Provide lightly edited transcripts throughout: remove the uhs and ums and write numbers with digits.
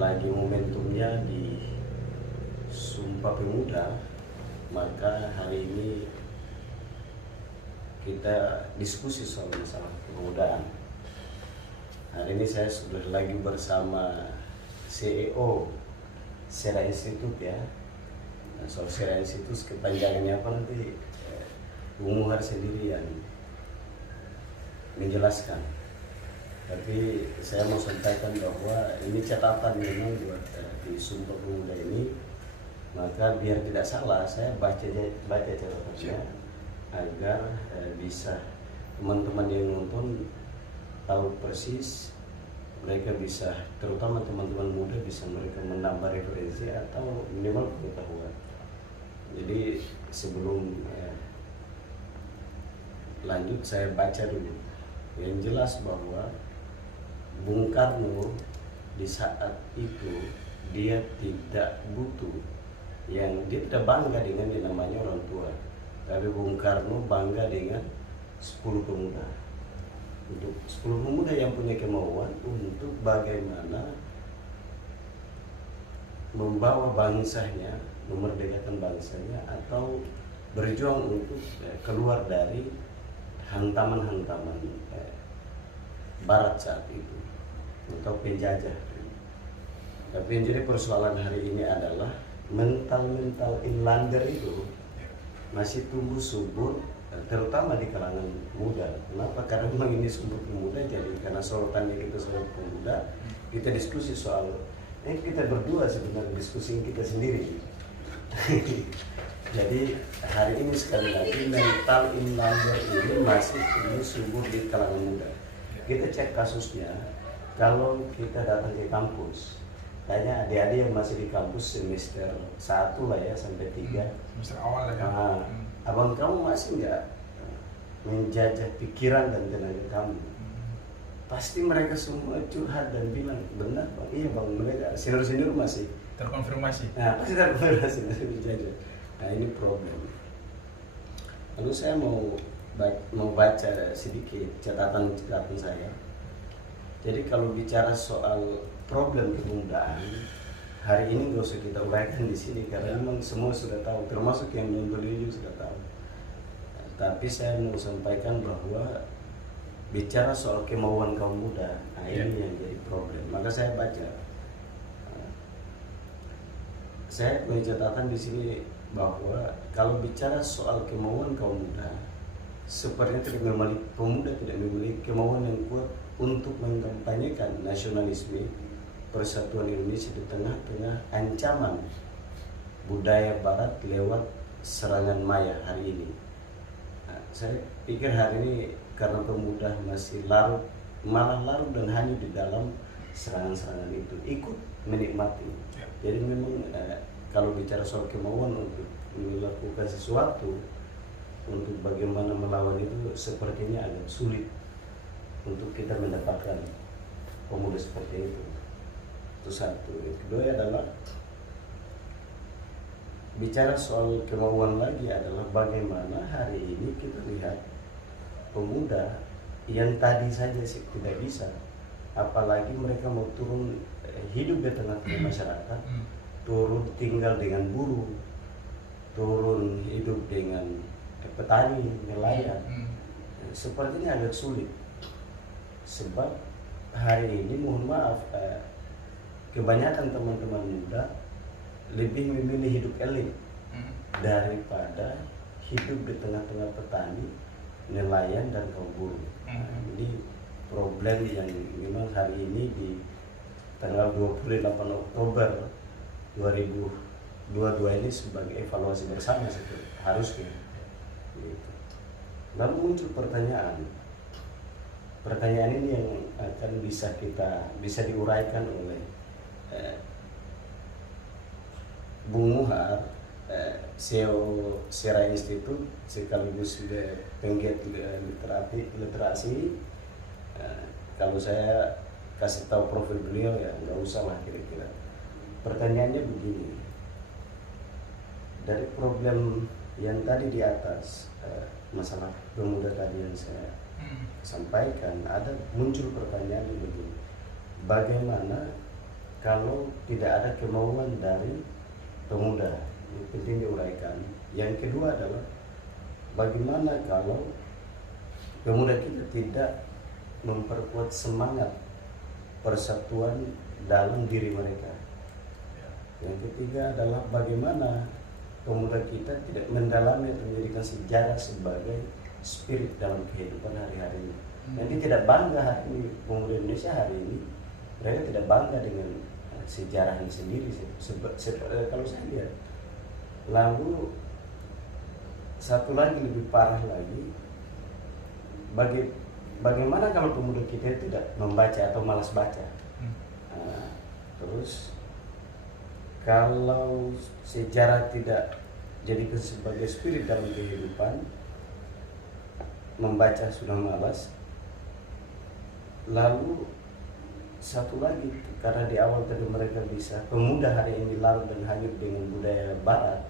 lagi momentumnya di Sumpah Pemuda, maka hari ini kita diskusi soal masalah kepemudaan. Hari ini saya sudah lagi bersama CEO Sera Institute ya. Soal Sera Institute kepanjangannya apa nanti Bung Muhar sendiri yang menjelaskan. Tapi saya mau sampaikan bahwa ini catatan memang buat di Sumpah Pemuda ini. Maka biar tidak salah saya baca catatannya agar bisa teman-teman yang nonton tahu persis, mereka bisa, terutama teman-teman muda, bisa mereka menambah referensi atau minimal pengetahuan. Jadi sebelum lanjut saya baca dulu. Yang jelas bahwa Bung Karno di saat itu dia tidak butuh, yang dia tidak bangga dengan yang namanya orang tua, tapi Bung Karno bangga dengan 10 pemuda. Untuk 10 pemuda yang punya kemauan untuk bagaimana membawa bangsanya, memerdekakan bangsanya, atau berjuang untuk keluar dari hantaman-hantaman Barat saat itu atau penjajah. Tapi yang jadi persoalan hari ini adalah mental inlander itu masih tumbuh subur, terutama di kalangan muda. Kenapa? Karena memang ini Sumpah Pemuda, jadi karena sorotannya kita soal pemuda, kita diskusi soal kita berdua sebenarnya diskusi kita sendiri. Jadi hari ini sekali lagi mental inlander ini masih tumbuh subur di kalangan muda. Kita cek kasusnya, kalau kita datang ke kampus, kayaknya adik-adik yang masih di kampus semester 1 lah ya sampai 3, semester awal lah ya. Abang kamu masih nggak menjajah pikiran dan tenaga kamu? Pasti mereka semua curhat dan bilang, benar bang, iya bang, mereka senior masih Terkonfirmasi. Nah, pasti terkonfirmasi masih menjajah. Nah ini problem. Lalu saya mau baca sedikit catatan saya. Jadi kalau bicara soal problem kepemudaan, hari ini nggak usah kita uraikan di sini karena memang semua sudah tahu, termasuk yang membeli juga sudah tahu. Tapi saya mau sampaikan bahwa bicara soal kemauan kaum muda, nah ini yang jadi problem. Maka saya baca, saya punya catatan di sini bahwa kalau bicara soal kemauan kaum muda, sepertinya pemuda tidak memiliki kemauan yang kuat untuk mengkampanyekan nasionalisme persatuan Indonesia di tengah-tengah ancaman budaya Barat lewat serangan maya hari ini. Nah, saya pikir hari ini karena pemuda masih malah larut dan hanyut di dalam serangan-serangan itu, ikut menikmati. Jadi memang kalau bicara soal kemauan untuk melakukan sesuatu, untuk bagaimana melawan itu sepertinya agak sulit untuk kita mendapatkan pemuda seperti itu. Itu satu. Yang kedua adalah bicara soal kemauan lagi adalah bagaimana hari ini kita lihat pemuda yang tadi saja sih tidak bisa, apalagi mereka mau turun hidup di tengah-tengah masyarakat, turun tinggal dengan buruh, turun hidup dengan petani, nelayan, sepertinya agak sulit. Sebab hari ini mohon maaf, kebanyakan teman-teman muda lebih memilih hidup elit daripada hidup di tengah-tengah petani, nelayan, dan kaum buruh. Jadi problem yang memang hari ini di tanggal 28 Oktober 2022 ini sebagai evaluasi bersama harusnya. Lalu muncul pertanyaan ini yang akan bisa diuraikan oleh Bung Muhar, CEO Sera Institute sekaligus penggiat literasi. Kalau saya kasih tahu profil beliau ya nggak usah lah kira-kira. Pertanyaannya begini, dari problem yang tadi di atas, masalah pemuda tadi yang saya sampaikan, ada muncul pertanyaan begini, bagaimana kalau tidak ada kemauan dari pemuda, ini penting diuraikan. Yang kedua adalah bagaimana kalau pemuda kita tidak memperkuat semangat persatuan dalam diri mereka. Yang ketiga adalah bagaimana pemuda kita tidak mendalami atau menjadikan sejarah sebagai spirit dalam kehidupan hari-hari ini. Nanti tidak bangga hari ini, pemuda Indonesia hari ini mereka tidak bangga dengan sejarahnya sendiri. Kalau saya lihat. Lalu satu lagi lebih parah lagi, bagaimana kalau pemuda kita tidak membaca atau malas baca? Terus kalau sejarah tidak jadikan sebagai spirit dalam kehidupan, membaca sudah malas. Lalu satu lagi, karena di awal tadi mereka bisa, pemuda hari ini larut dan hanyut dengan budaya barat,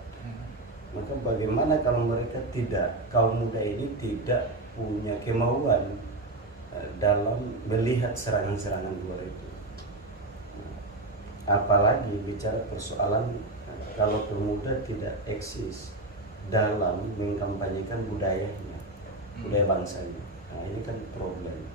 maka bagaimana kalau mereka tidak, kaum muda ini tidak punya kemauan dalam melihat serangan-serangan luar itu. Apalagi bicara persoalan kalau pemuda tidak eksis dalam mengkampanyekan budayanya, budaya bangsanya. Nah ini kan problem.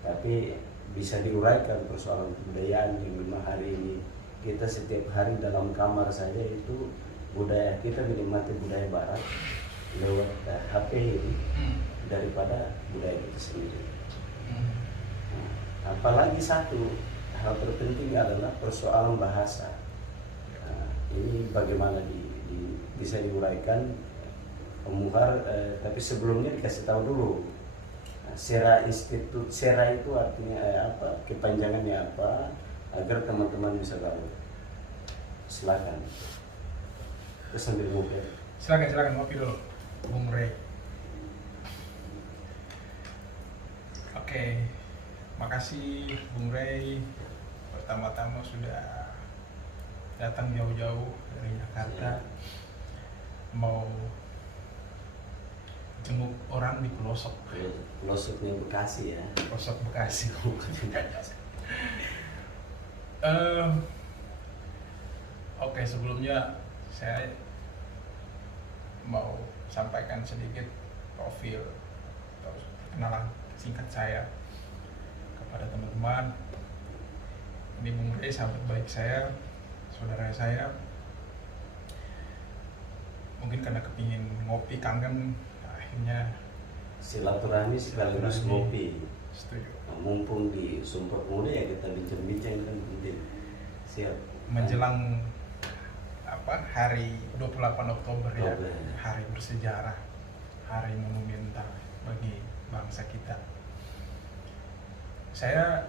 Tapi bisa diuraikan persoalan kebudayaan yang memang hari ini kita setiap hari dalam kamar saja itu budaya kita menikmati budaya barat lewat HP ini daripada budaya kita sendiri. Apalagi satu hal terpenting adalah persoalan bahasa. Ini bagaimana bisa diuraikan Muhar, tapi sebelumnya dikasih tahu dulu. Sera Institut, Sera itu artinya apa, kepanjangannya apa, agar teman-teman bisa tahu. Silakan. Terus sambil ngopi. Silakan ngopi dulu, Bung Rey. Oke, makasih Bung Rey. Pertama-tama sudah datang jauh-jauh dari Jakarta, mau jenguk orang di pelosok. Pelosoknya Bekasi ya. Pelosok Bekasi. Oke, sebelumnya saya mau sampaikan sedikit profil atau kenalan singkat saya kepada teman-teman. Ini Bung Rey, sahabat baik saya, saudara saya. Mungkin karena kepingin ngopi, kangen, akhirnya silaturahmi sekaligus ngopi. Setuju. Nah, mumpung di Sumpah Pemuda ya kita bincang-bincang kan penting. Siap. Menjelang hari 28 Oktober ya, Oktober. hari bersejarah, hari monumental bagi bangsa kita. Saya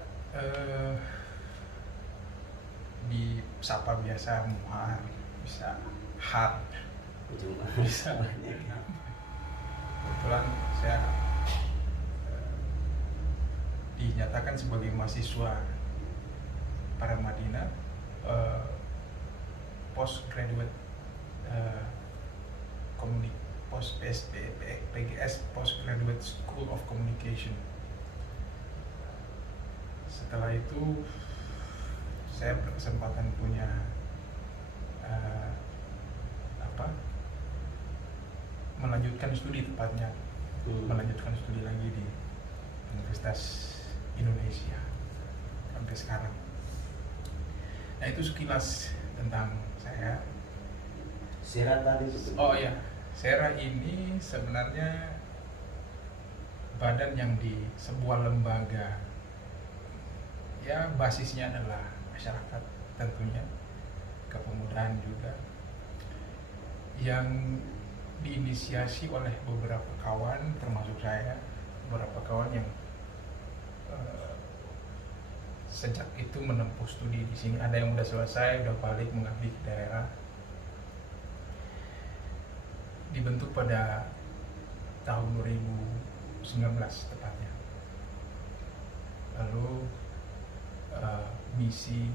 disapa biasa Muhar, bisa Har, bisa banyak. Kebetulan saya dinyatakan sebagai mahasiswa Paramadina, postgraduate PGS, Postgraduate School of Communication. Setelah itu saya berkesempatan punya melanjutkan studi, tepatnya melanjutkan studi lagi di Universitas Indonesia sampai sekarang. Nah itu sekilas tentang saya. Sera tadi itu. Oh iya, Sera ini sebenarnya badan yang di sebuah lembaga, ya basisnya adalah masyarakat tentunya, kepemudaan juga, yang diinisiasi oleh beberapa kawan, termasuk saya, beberapa kawan yang sejak itu menempuh studi di sini. Ada yang udah selesai, udah balik mengabdi ke daerah. Dibentuk pada tahun 2019 tepatnya. Lalu misi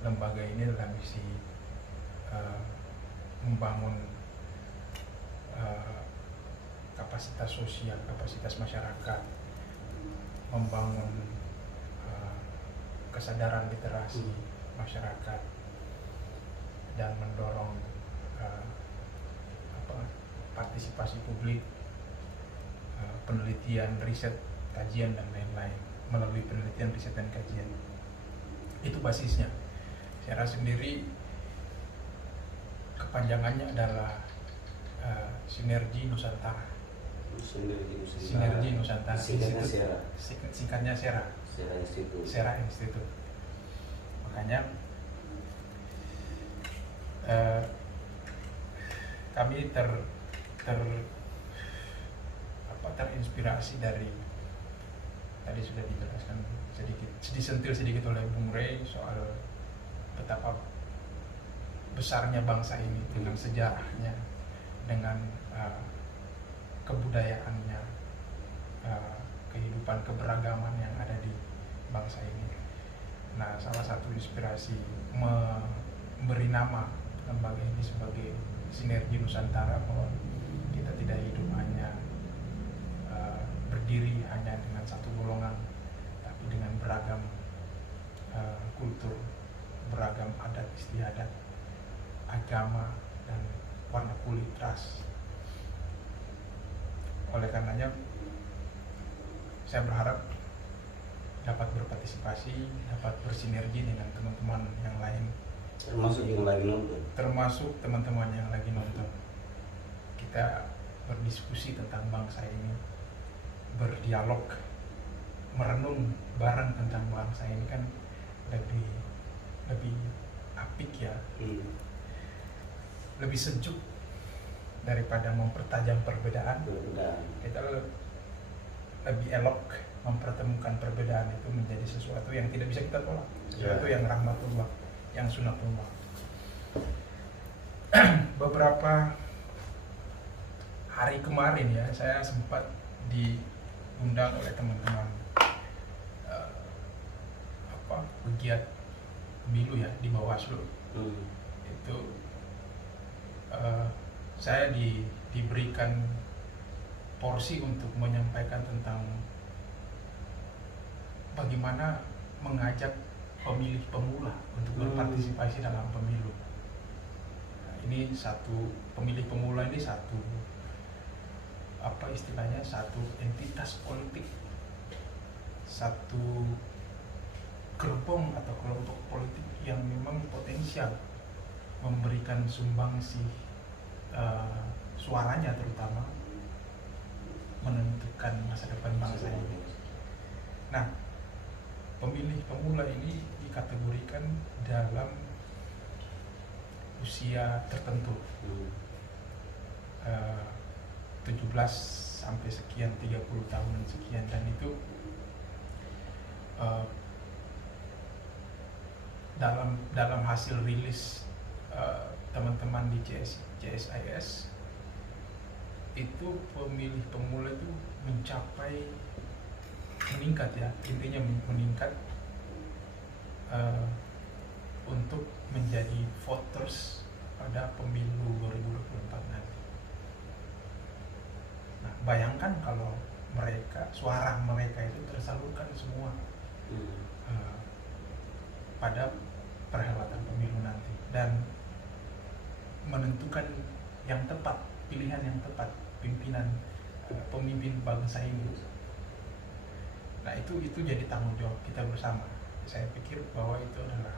lembaga ini adalah misi membangun kapasitas sosial, kapasitas masyarakat, membangun kesadaran literasi, masyarakat dan mendorong partisipasi publik, penelitian, riset, kajian dan lain-lain melalui penelitian, riset dan kajian. Itu basisnya. Sera sendiri kepanjangannya adalah Sinergi Nusantara. Sinergi Nusantara. Singkatnya Sera. Sera Institute. Makanya kami terinspirasi dari, tadi sudah dijelaskan sedikit, disentil sedikit oleh Bung Rey soal betapa besarnya bangsa ini dengan sejarahnya, dengan kebudayaannya, kehidupan keberagaman yang ada di bangsa ini. Nah, salah satu inspirasi memberi nama lembaga ini sebagai Sinergi Nusantara, bahwa kita tidak hidup hanya berdiri hanya dengan satu golongan, tapi dengan beragam kultur, beragam adat istiadat, agama, dan warna kulit, ras. Oleh karenanya saya berharap dapat berpartisipasi, dapat bersinergi dengan teman-teman yang lain, termasuk yang lagi nonton, termasuk teman-teman yang lagi nonton. Kita berdiskusi tentang bangsa ini, berdialog, merenung bareng tentang bangsa ini, kan lebih apik ya, lebih sejuk daripada mempertajam perbedaan. Kita lebih elok mempertemukan perbedaan itu menjadi sesuatu yang tidak bisa kita tolak, sesuatu yang rahmatullah, yang sunatullah. Beberapa hari kemarin ya, saya sempat diundang oleh teman-teman pegiat pemilu ya di Bawaslu. Itu saya diberikan porsi untuk menyampaikan tentang bagaimana mengajak pemilih pemula untuk berpartisipasi dalam pemilu. Nah, ini satu pemilih pemula ini satu satu entitas politik, satu gerbong atau kelompok politik yang memang potensial memberikan sumbangsi suaranya, terutama menentukan masa depan bangsa ini. Nah, pemilih pemula ini dikategorikan dalam usia tertentu, 17 sampai sekian, 30 tahun sekian, dan itu dalam hasil rilis teman-teman di CSIS itu pemilih pemula itu meningkat ya, intinya meningkat untuk menjadi voters pada pemilu 2024 nanti. Nah, bayangkan kalau suara mereka itu tersalurkan semua pada perhelatan pemilu nanti dan menentukan yang tepat, pilihan yang tepat, pemimpin bangsa ini. Nah, itu jadi tanggung jawab kita bersama. Saya pikir bahwa itu adalah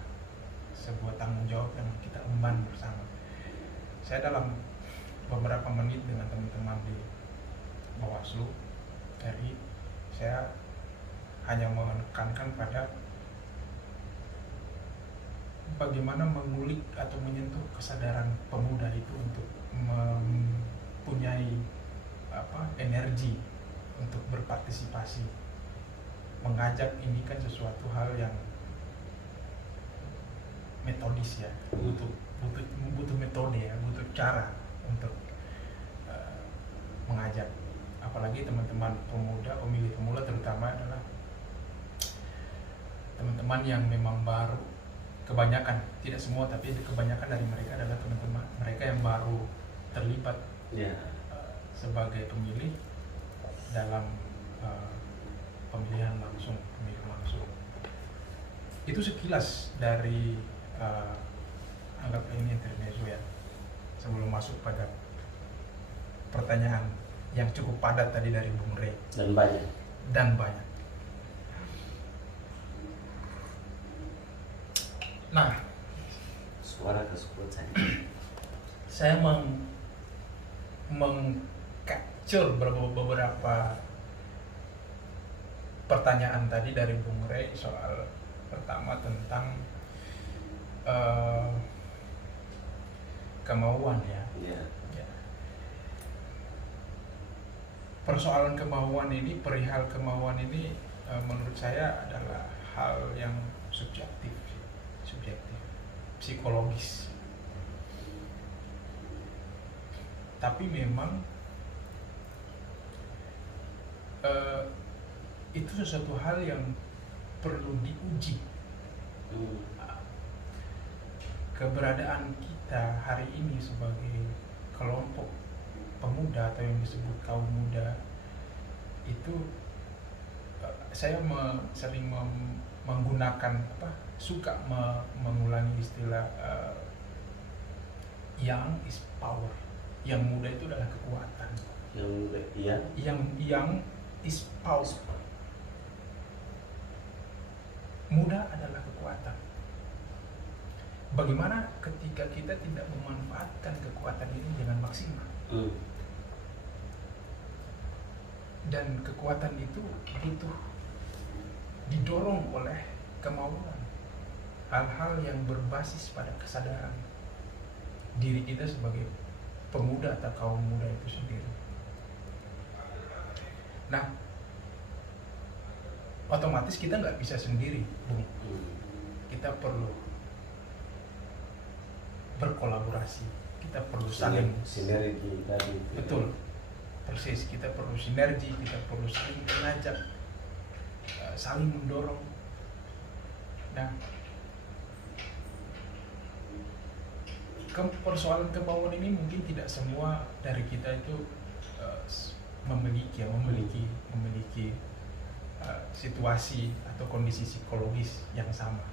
sebuah tanggung jawab yang kita emban bersama. Saya dalam beberapa menit dengan teman-teman di Bawaslu RI, saya hanya menekankan pada bagaimana mengulik atau menyentuh kesadaran pemuda itu untuk mempunyai energi untuk berpartisipasi. Mengajak ini kan sesuatu hal yang metodis ya, butuh metode ya, butuh cara untuk mengajak. Apalagi teman-teman pemuda, pemilih pemula terutama adalah teman-teman yang memang baru, kebanyakan, tidak semua tapi kebanyakan dari mereka adalah teman-teman mereka yang baru terlibat sebagai pemilih dalam pemilihan langsung, pemilu langsung. Itu sekilas dari anggap ini intermezzo ya, sebelum masuk pada pertanyaan yang cukup padat tadi dari Bung Rey dan banyak. Nah, suara kesukuan saya mengcapture beberapa pertanyaan tadi dari Bung Rey. Soal pertama tentang kemauan ya. Yeah. Persoalan kemauan ini, perihal kemauan ini menurut saya adalah hal yang subjektif, psikologis. Tapi memang itu sesuatu hal yang perlu diuji. Keberadaan kita hari ini sebagai kelompok pemuda atau yang disebut kaum muda itu, saya sering menggunakan suka mengulangi istilah young is power. Yang muda itu adalah kekuatan. Yang is power. Muda adalah kekuatan. Bagaimana ketika kita tidak memanfaatkan kekuatan ini dengan maksimal? Dan kekuatan itu butuh didorong oleh kemauan, hal-hal yang berbasis pada kesadaran diri kita sebagai pemuda atau kaum muda itu sendiri. Nah, otomatis kita nggak bisa sendiri, Bung. Kita perlu berkolaborasi, kita perlu saling sinergi tadi. Betul, persis. Kita perlu sinergi, kita perlu saling mengajak, saling mendorong. Nah, persoalan kemauan ini mungkin tidak semua dari kita itu memiliki situasi atau kondisi psikologis yang sama.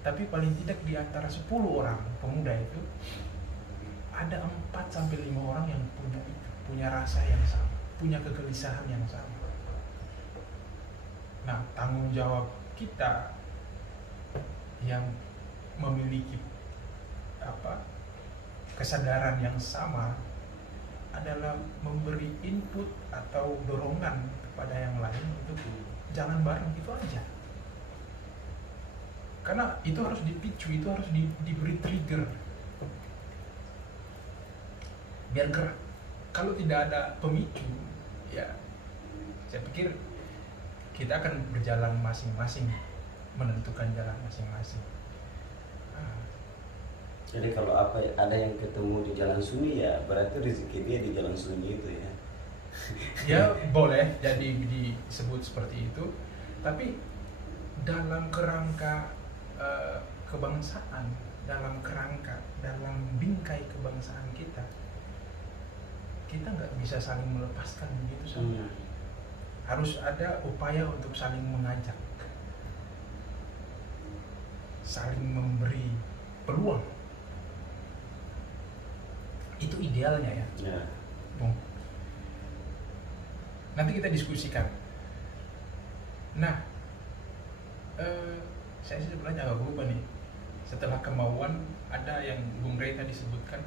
Tapi paling tidak di antara 10 orang pemuda itu ada 4-5 orang yang punya rasa yang sama, punya kegelisahan yang sama. Nah, tanggung jawab kita yang memiliki kesadaran yang sama adalah memberi input atau dorongan kepada yang lain untuk jalan bareng, itu aja. Karena itu harus dipicu, itu harus diberi trigger biar gerak. Kalau tidak ada pemicu, ya saya pikir kita akan berjalan masing-masing, menentukan jalan masing-masing. Jadi kalau ada yang ketemu di jalan sunyi, ya berarti rezeki dia di jalan sunyi itu ya. Ya boleh jadi disebut seperti itu, tapi dalam kerangka kebangsaan, dalam bingkai kebangsaan kita nggak bisa saling melepaskan begitu saja. Harus ada upaya untuk saling mengajak, saling memberi peluang. Itu idealnya ya. Bung. Nanti kita diskusikan. Nah, saya sebenarnya agak lupa nih. Setelah kemauan, ada yang Bung Rey tadi sebutkan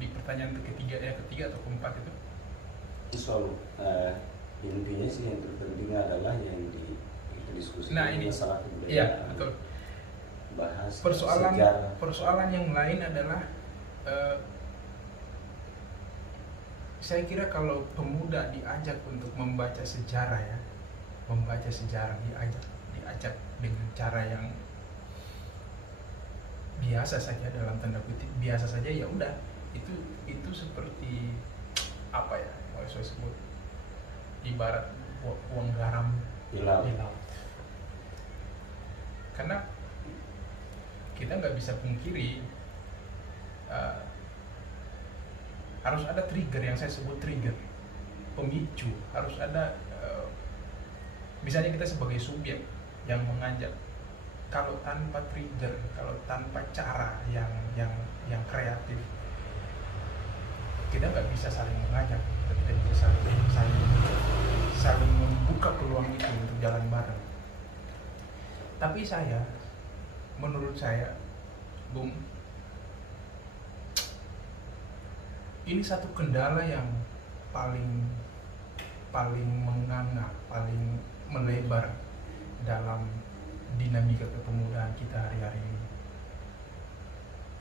di pertanyaan ketiga atau keempat itu. Soal intinya sih yang terpenting adalah yang kita diskusi. Nah, ini masalah kebudayaan. Iya, betul. Bahas persoalan yang lain adalah saya kira kalau pemuda diajak untuk membaca sejarah, diajak dengan cara yang biasa saja, dalam tanda kutip biasa saja, ya udah, itu seperti apa ya, kalau saya sebut ibarat uang garam di laut. Karena kita nggak bisa pungkiri harus ada trigger, yang saya sebut trigger, pemicu, harus ada Misalnya kita sebagai subjek yang mengajak, kalau tanpa trigger, kalau tanpa cara yang kreatif, kita nggak bisa saling mengajak, kita tidak bisa saling membuka peluang itu untuk jalan bareng. Tapi menurut saya, Bung, ini satu kendala yang paling menganga, paling melebar dalam dinamika kepemudaan kita hari-hari ini,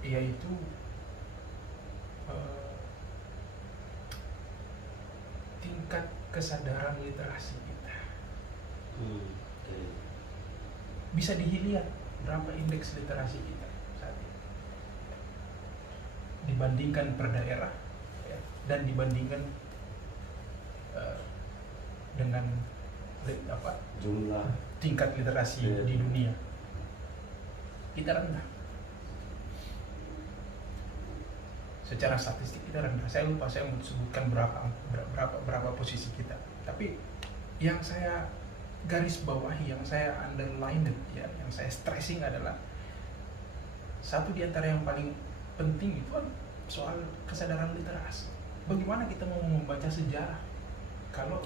yaitu tingkat kesadaran literasi kita. Bisa dilihat berapa indeks literasi kita saat ini dibandingkan per daerah, ya, dan dibandingkan dengan jumlah tingkat literasi di dunia, kita rendah. Secara statistik kita rendah. Saya lupa saya mau sebutkan berapa posisi kita. Tapi yang saya garis bawahi, yang saya underline, ya, yang saya stressing adalah satu di antara yang paling penting itu soal kesadaran literasi. Bagaimana kita mau membaca sejarah kalau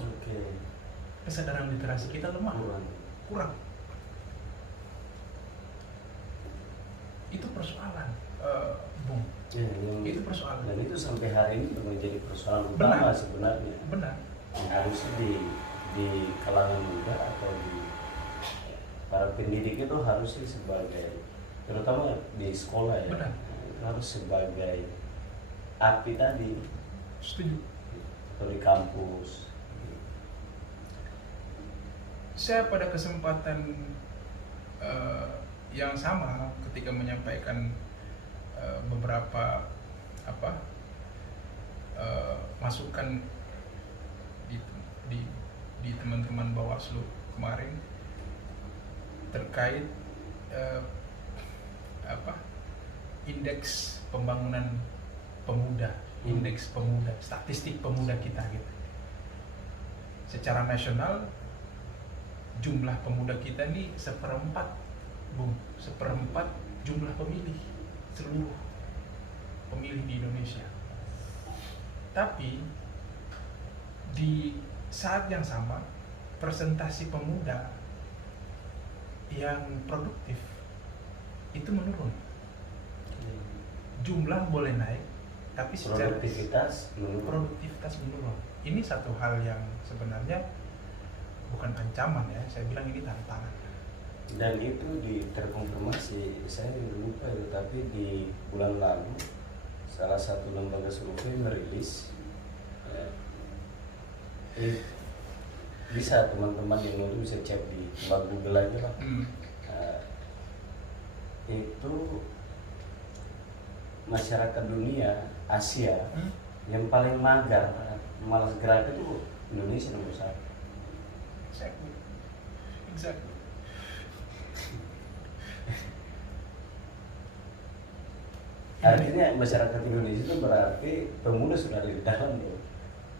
kesadaran literasi kita lemah, kurang. Itu persoalan, Bung. Itu persoalan. Dan itu sampai hari ini menjadi persoalan utama sebenarnya. Benar. Yang harusnya di kalangan muda atau di para pendidik itu harusnya sebagai, terutama di sekolah ya, benar, itu harus sebagai api tadi. Setuju. Atau di kampus. Saya pada kesempatan yang sama ketika menyampaikan beberapa masukan di teman-teman Bawaslu kemarin terkait indeks pembangunan pemuda, indeks pemuda, statistik pemuda kita gitu. Secara nasional jumlah pemuda kita ini 1/4, Bung, 1/4 jumlah pemilih, seluruh pemilih di Indonesia. Tapi di saat yang sama persentase pemuda yang produktif itu menurun. Jumlah boleh naik, tapi secara produktivitas menurun. Ini satu hal yang sebenarnya bukan ancaman ya, saya bilang ini tantangan. Dan itu terkonfirmasi, saya lupa itu, tapi di bulan lalu salah satu lembaga survei merilis, bisa teman-teman yang nonton bisa cek di Google aja lah. Itu masyarakat dunia Asia yang paling magar, malas gerak itu Indonesia nomor 1. Exactly. Artinya masyarakat Indonesia itu berarti pemuda sudah ada di dalam loh.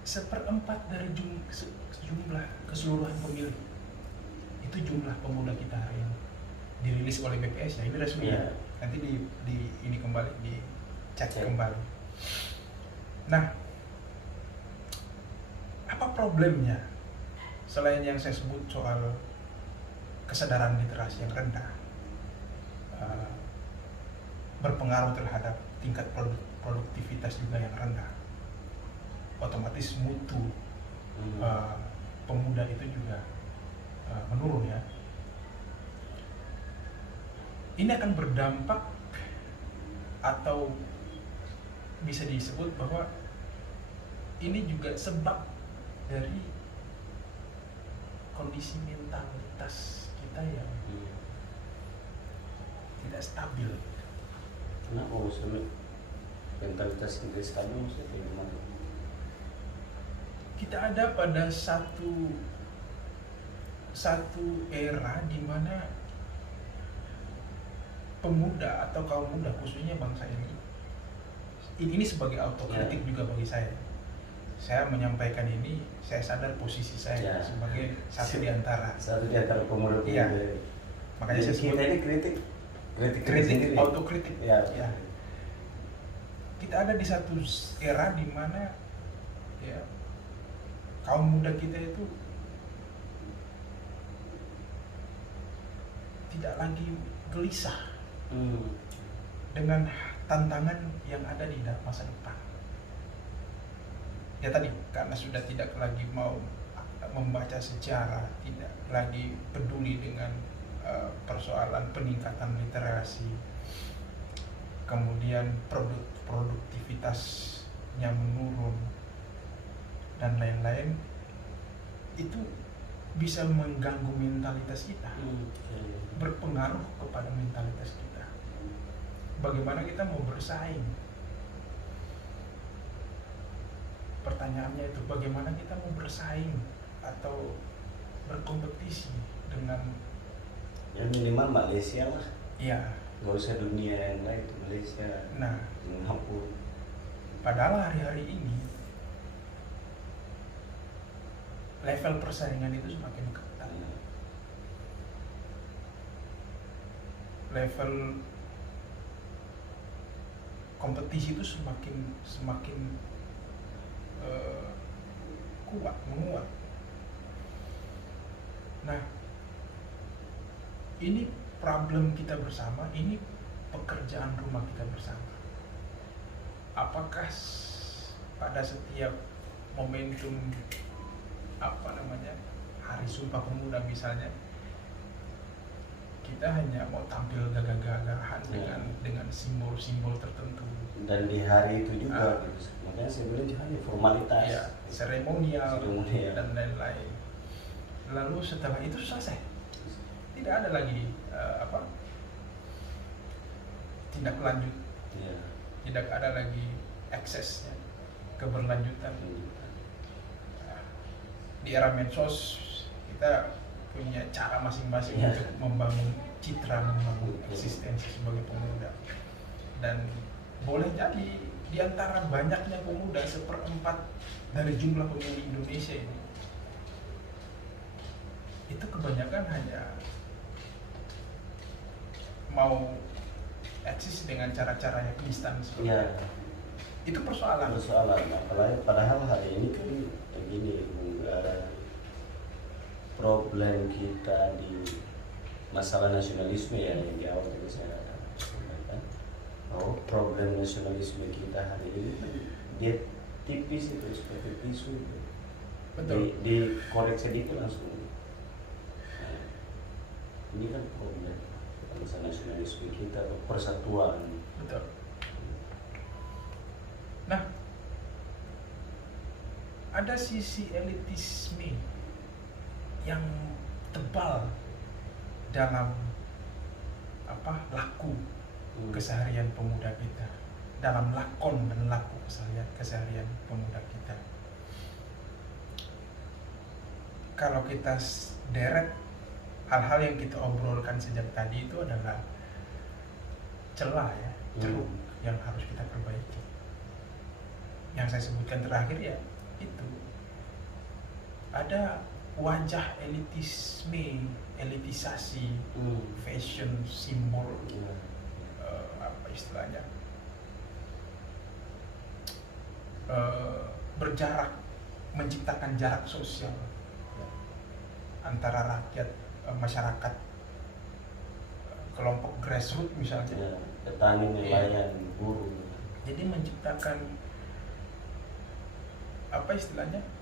1/4 dari jumlah keseluruhan pemilih itu jumlah pemuda kita hari ini, dirilis oleh BPS ya, ini resmi ya. Nanti ini kembali dicek kembali. Nah, apa problemnya selain yang saya sebut soal kesadaran literasi yang rendah, berpengaruh terhadap tingkat produktivitas juga yang rendah, otomatis mutu pemuda itu juga menurun ya. Ini akan berdampak atau bisa disebut bahwa ini juga sebab dari kondisi mentalitas kita yang tidak stabil. Kenapa maksudnya mentalitas kita stabil maksudnya bagaimana? Kita ada pada satu era di mana pemuda atau kaum muda, khususnya bangsa ini sebagai autokritik juga bagi saya, saya menyampaikan ini, saya sadar posisi saya Ya. sebagai satu di antara. Satu di antara pemuda-pemuda. Iya. Makanya saya sebut kita ini kritik kritik, autokritik. Ya. Ya. Kita ada di satu era di mana ya kaum muda kita itu tidak lagi gelisah dengan tantangan yang ada di masa depan. Ya tadi, karena sudah tidak lagi mau membaca sejarah, tidak lagi peduli dengan persoalan peningkatan literasi, kemudian produktivitasnya menurun dan lain-lain, itu bisa mengganggu mentalitas kita, berpengaruh kepada mentalitas kita. Bagaimana kita mau bersaing? Pertanyaannya itu, bagaimana kita mau bersaing atau berkompetisi dengan ya minimal Malaysia lah. ya. Gak usah dunia yang lain, itu Malaysia, Nah, Singapura. padahal hari-hari ini level persaingan itu semakin ketat. Level kompetisi itu semakin kuat, menguat. Nah, ini problem kita bersama, ini pekerjaan rumah kita bersama. Apakah pada setiap momentum Hari Sumpah Pemuda misalnya, kita hanya mau tampil gagah-gagahan dengan simbol-simbol tertentu, dan di hari itu juga makanya saya bilang hanya formalitas, ya, seremonial dan lain-lain. Lalu setelah itu selesai, tidak ada lagi tindak lanjut, tidak ada lagi eksesnya, keberlanjutan. Di era medsos kita punya cara masing-masing untuk membangun citra, membangun eksistensi sebagai pemuda. Dan boleh jadi di antara banyaknya pemuda, 1/4 dari jumlah pemilih Indonesia ini, itu kebanyakan hanya mau eksis dengan cara-cara yang instan seperti itu. Itu persoalan. Apalagi padahal hari ini kan begini, problem kita di masalah nasionalisme ya, yang di awal tadi saya katakan bahwa problem nasionalisme kita hari ini dia tipis itu seperti tisu itu. Betul. Di korek sedikit langsung. Nah, ini kan problem masalah nasionalisme kita, persatuan. Betul. Nah, ada sisi elitisme yang tebal dalam laku keseharian pemuda kita, dalam lakon dan laku keseharian pemuda kita. Kalau kita deret hal-hal yang kita obrolkan sejak tadi, itu adalah celah ya, ceruk yang harus kita perbaiki. Yang saya sebutkan terakhir ya itu, ada wajah elitisasi, fashion, simbol, istilahnya, berjarak, menciptakan jarak sosial antara rakyat, masyarakat, kelompok grassroots misalnya, petani, nelayan, buruh. Jadi menciptakan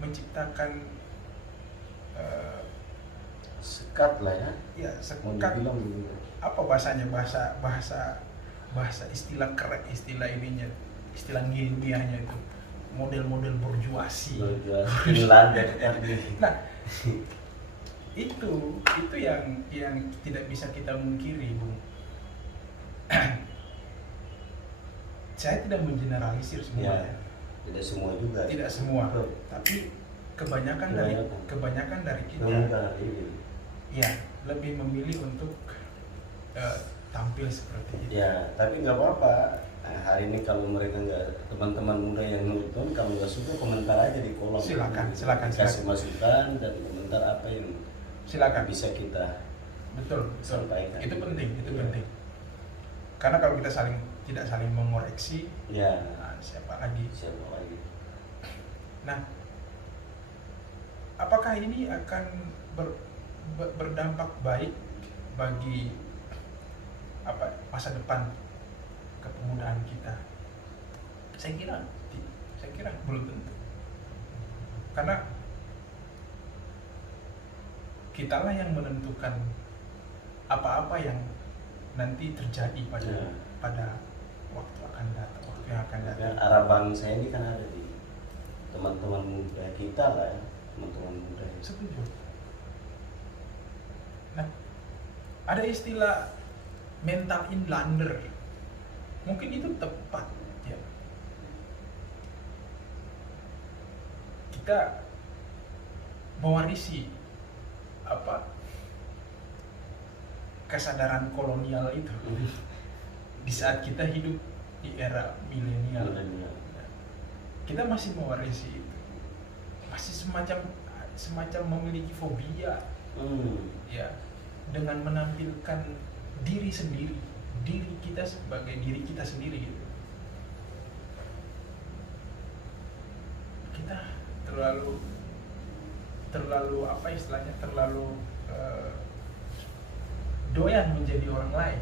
menciptakan sekat lah ya. Ya, sekat. Apa bahasanya, bahasa istilah ininya, istilah ilmiahnya itu, model-model burjuasi. Nah, itu yang tidak bisa kita mungkiri, Bung. Saya tidak mengeneralisir semuanya. Tidak semua juga. Tidak semua. Tapi kebanyakan dari kita ya lebih memilih untuk tampil seperti itu. Ya, tapi nggak apa-apa. Nah, hari ini kalau mereka nggak, teman-teman muda yang nonton, kalau nggak suka komentar aja di kolom. Silakan. Kasih masukan dan komentar apa yang Silakan. bisa kita Betul. sampaikan. Itu penting, Iya. penting. Karena kalau kita tidak saling mengoreksi, Ya, nah, siapa lagi? Nah, apakah ini akan berdampak baik bagi masa depan kepemudaan kita? Saya kira belum tentu. Karena kitalah yang menentukan apa-apa yang nanti terjadi pada waktu yang akan datang. Arah bangsa ini kan ada di teman-teman muda kita lah ya, teman-teman muda. Setuju. Nah, ada istilah mental inlander. Mungkin itu tepat ya. Kita mewarisi kesadaran kolonial itu di saat kita hidup di era milenial. Kita masih mewarisi itu, masih semacam memiliki fobia ya, dengan menampilkan diri kita sebagai diri kita sendiri gitu. Kita terlalu apa istilahnya, terlalu doyan menjadi orang lain.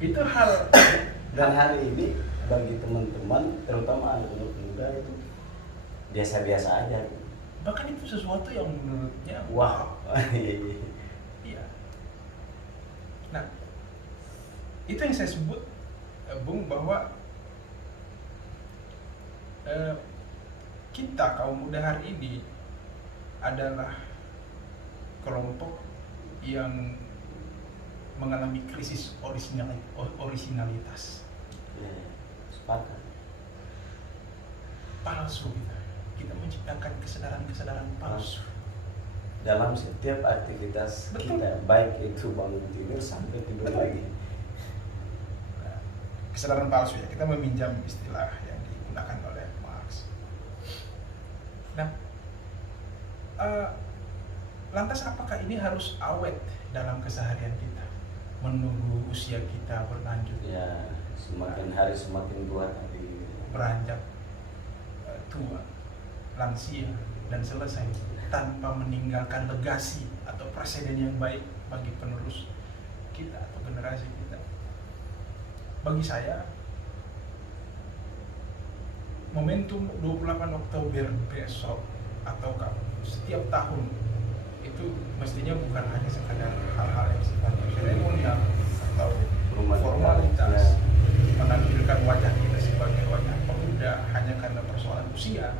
Itu hal. Dan hari ini bagi teman-teman, terutama anak-anak muda, itu biasa-biasa aja. Bahkan itu sesuatu yang menurutnya wow. Iya. Nah, itu yang saya sebut, Bung, bahwa kita kaum muda hari ini adalah kelompok yang mengalami krisis orisinalitas. Sepakat. Palsu kita menciptakan kesadaran palsu dalam setiap aktivitas. Betul. Kita, baik itu bangun tidur sampai tidur lagi. Nah, kesadaran palsu ya, kita meminjam istilah yang digunakan oleh Marx. Nah, lantas apakah ini harus awet dalam keseharian kita, menunggu usia kita berlanjut? Ya, semakin hari semakin tua tadi, beranjak tua, lansia, dan selesai tanpa meninggalkan legasi atau presiden yang baik bagi penerus kita atau generasi kita. Bagi saya, momentum 28 Oktober besok atau setiap tahun itu mestinya bukan hanya sekadar hal-hal yang sifatnya seremonial atau formalitas, menampilkan wajah kita sebagai wajah pemuda hanya karena persoalan usia,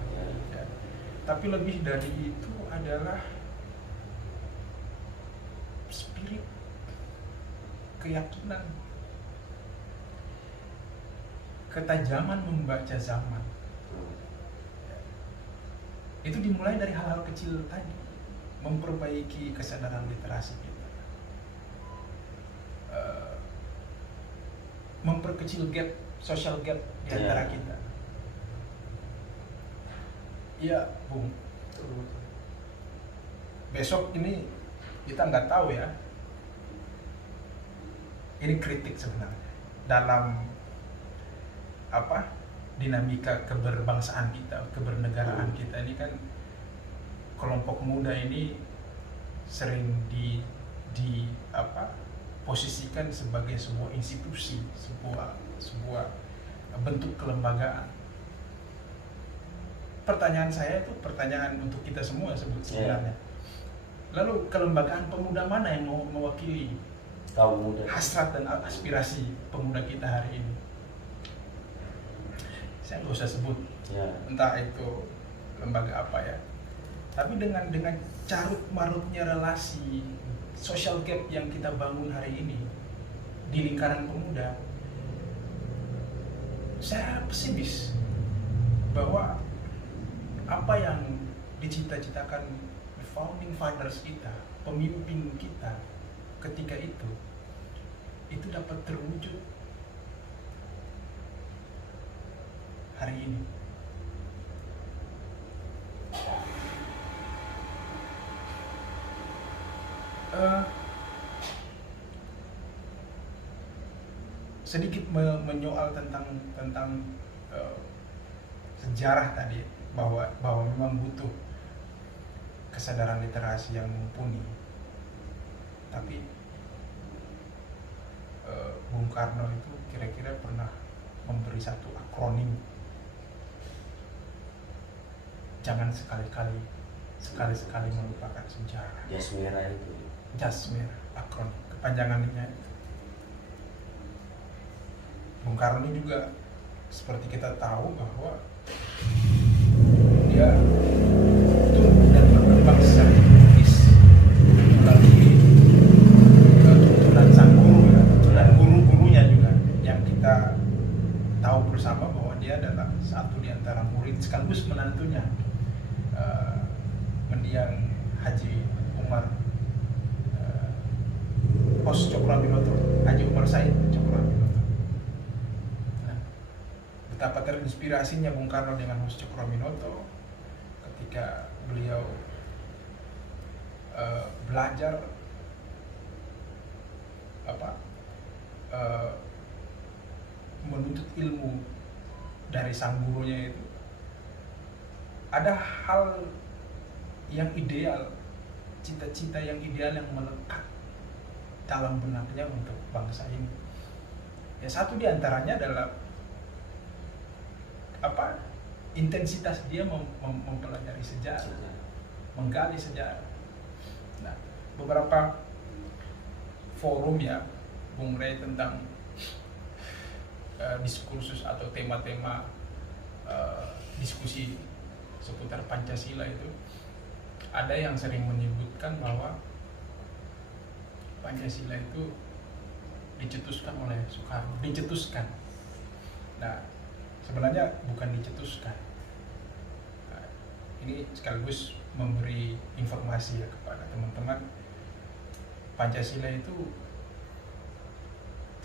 ya. Tapi lebih dari itu adalah spirit, keyakinan, ketajaman membaca zaman. Itu dimulai dari hal-hal kecil tadi, memperbaiki kesadaran literasi kita, memperkecil gap, social gap di antara kita. Iya, Bung. Besok ini kita nggak tahu ya. Ini kritik sebenarnya dalam dinamika keberbangsaan kita, kebernegaraan kita ini kan. Kelompok muda ini sering posisikan sebagai sebuah institusi, sebuah bentuk kelembagaan. Pertanyaan saya itu pertanyaan untuk kita semua sebenarnya. Lalu kelembagaan pemuda mana yang mau mewakili kaum muda, hasrat dan aspirasi pemuda kita hari ini? Saya nggak usah sebut, entah itu lembaga apa ya. Tapi dengan carut marutnya relasi social gap yang kita bangun hari ini di lingkaran pemuda, saya pesimis bahwa apa yang dicita-citakan founding fathers kita, pemimpin kita ketika itu itu dapat terwujud hari ini. Sedikit menyoal tentang sejarah tadi, bahwa memang butuh kesadaran literasi yang mumpuni. Tapi Bung Karno itu kira-kira pernah memberi satu akronim. Jangan sekali-kali melupakan sejarah. Jas merah itu. Jas merah, akronim, kepanjangannya. Bung Karno juga seperti kita tahu bahwa dia tumbuh dan berkembang secara dinamis melalui tuntunan sang guru ya, dan guru-gurunya juga, yang kita tahu bersama bahwa dia adalah satu di antara murid sekaligus menantunya mendiang Haji Umar Hos Cokroaminoto, Haji Umar Said Cokroaminoto. Betapa terinspirasinya Bung Karno dengan Hos Cokroaminoto ketika beliau belajar menuntut ilmu dari sang gurunya itu. Ada hal yang ideal, cita-cita yang ideal yang melekat dalam benaknya untuk bangsa ini. Ya, satu di antaranya adalah intensitas dia mempelajari sejarah, menggali sejarah. Nah, beberapa forum ya Bung Rey tentang diskursus atau tema-tema diskusi seputar Pancasila itu, ada yang sering menyebutkan bahwa Pancasila itu dicetuskan oleh Soekarno, dicetuskan. Nah, sebenarnya bukan dicetuskan. Nah, ini sekaligus memberi informasi ya kepada teman-teman. Pancasila itu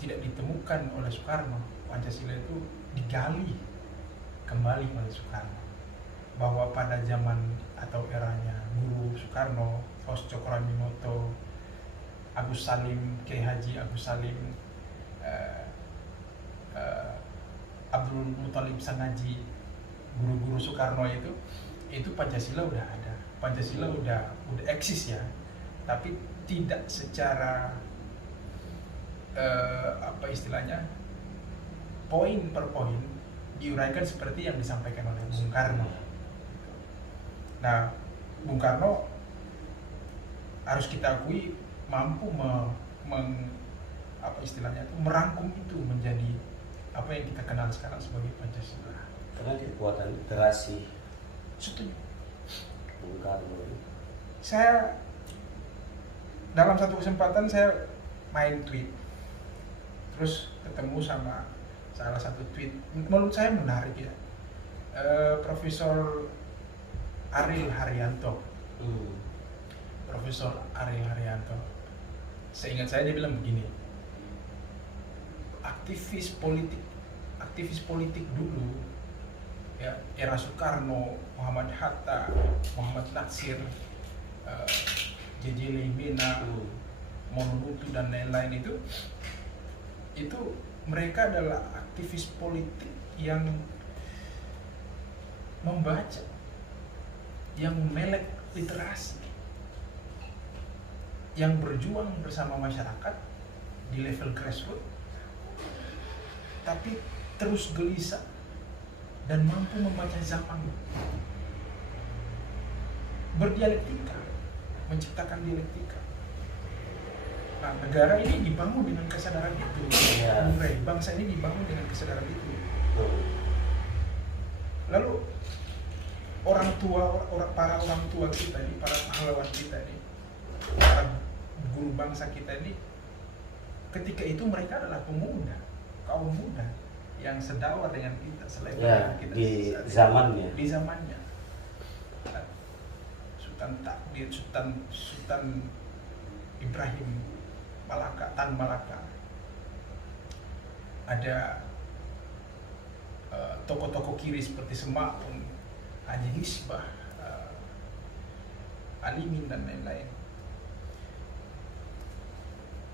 tidak ditemukan oleh Soekarno. Pancasila itu digali kembali oleh Soekarno. Bahwa pada zaman atau eranya Guru Soekarno, Hos Cokroaminoto, Agus Salim, Kiai Haji Agus Salim, Abdul Muthalib Sangaji, guru-guru Soekarno itu Pancasila udah ada, Pancasila udah eksis ya, tapi tidak secara poin per poin diuraikan seperti yang disampaikan oleh Bung Karno. Nah, Bung Karno harus kita akui mampu merangkum itu menjadi apa yang kita kenal sekarang sebagai Pancasila. Karena kekuatan literasi. Setuju. Bung Karno. Saya dalam satu kesempatan saya main tweet, terus ketemu sama salah satu tweet menurut saya menarik ya, Profesor Ariel Haryanto. Profesor Ariel Haryanto, seingat saya dia bilang begini, aktivis politik dulu ya, era Soekarno, Muhammad Hatta, Muhammad Natsir, J.J. Leimena, Mononutu dan lain-lain itu mereka adalah aktivis politik yang membaca, yang melek literasi, yang berjuang bersama masyarakat di level grassroots, tapi terus gelisah dan mampu membaca zaman, berdialektika, menciptakan dialektika. Nah, negara ini dibangun dengan kesadaran itu, ya. Bangsa ini dibangun dengan kesadaran itu. Lalu para orang tua kita ini, para pahlawan kita ini, para guru bangsa kita ini, ketika itu mereka adalah pemuda, kaum muda yang sedawa dengan kita, selain ya, kita di zamannya. Di zamannya, Sultan Takdir, Sultan Ibrahim Malaka, Tan Malaka, ada tokoh-tokoh kiri seperti Semaun, Haji Hisbah, Alimin dan lain-lain.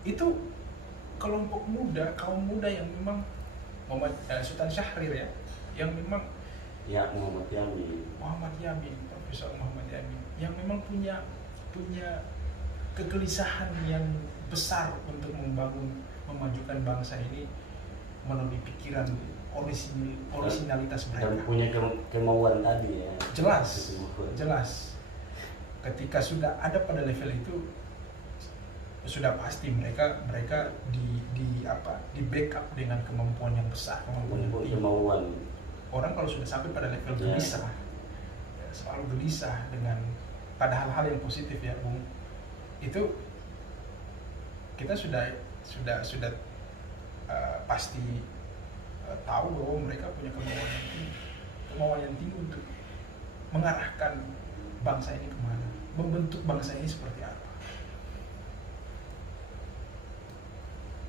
Itu kelompok muda, kaum muda yang memang Sultan Syahrir ya, yang memang Ya, Muhammad Yamin. Muhammad Yamin, Profesor Muhammad Yamin, yang memang punya kegelisahan yang besar untuk memajukan bangsa ini melalui pikiran orisinalitas Dan mereka. punya kemauan tadi ya. Jelas. Ketika sudah ada pada level itu, sudah pasti mereka di backup dengan kemampuan yang besar, Kemauan. Orang kalau sudah sampai pada level gelisah, ya, selalu gelisah dengan pada hal-hal yang positif ya, Bung. Itu kita sudah pasti tahu bahwa mereka punya kemauan yang tinggi untuk mengarahkan bangsa ini kemana, membentuk bangsa ini seperti apa.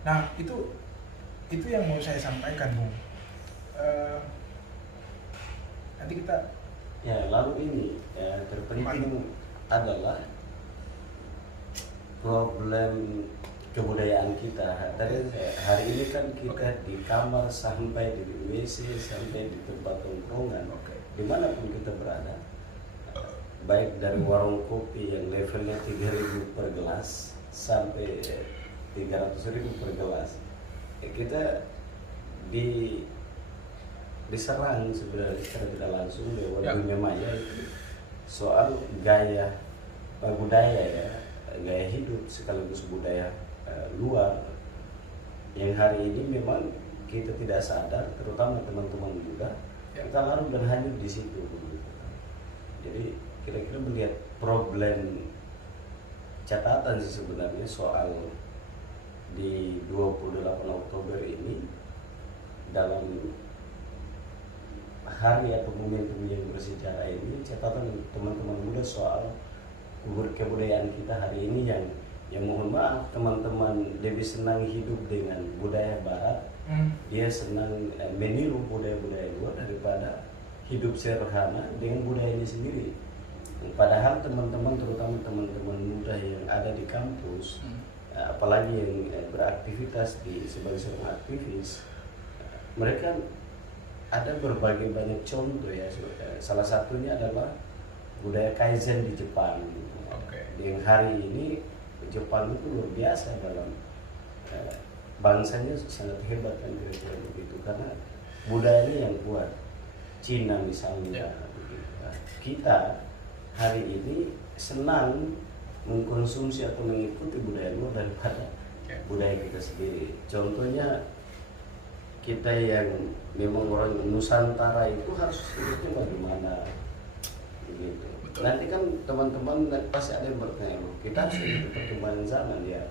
Nah, itu yang mau saya sampaikan, Bung. Nanti kita Lalu ini terpenting adalah problem kebudayaan kita. Dari hari ini kan kita di kamar sampai di WC sampai di tempat tongkrongan, dimanapun kita berada, baik dari warung kopi yang levelnya 3.000 per gelas sampai 300.000 per gelas, kita diserang sebenarnya secara tidak langsung lewat dunia maya itu soal gaya hidup sekaligus budaya luar yang hari ini memang kita tidak sadar, terutama teman-teman muda kita larut dan hanyut di situ. Jadi kira-kira melihat problem catatan sih sebenarnya soal di 28 Oktober ini dalam hari atau momentum yang bersejarah ini, catatan teman-teman muda soal kebudayaan kita hari ini yang mohon maaf teman-teman lebih senang hidup dengan budaya barat, dia senang meniru budaya-budaya luar daripada hidup sederhana dengan budayanya sendiri. Padahal teman-teman, terutama teman-teman muda yang ada di kampus, apalagi yang beraktivitas sebagai seorang aktivis, mereka ada berbagai banyak contoh ya. Salah satunya adalah budaya Kaizen di Jepang. Yang hari ini Jepang itu luar biasa dalam bangsanya, sangat hebat kan kira-kira begitu karena budayanya yang kuat. Cina misalnya begitu. Kita hari ini senang mengkonsumsi atau mengikuti budaya luar daripada budaya kita sendiri. Contohnya kita yang memang orang Nusantara itu harus hidupnya bagaimana begitu. Nanti kan teman-teman pasti ada yang bertanya, kita harus ikut perkembangan zaman ya.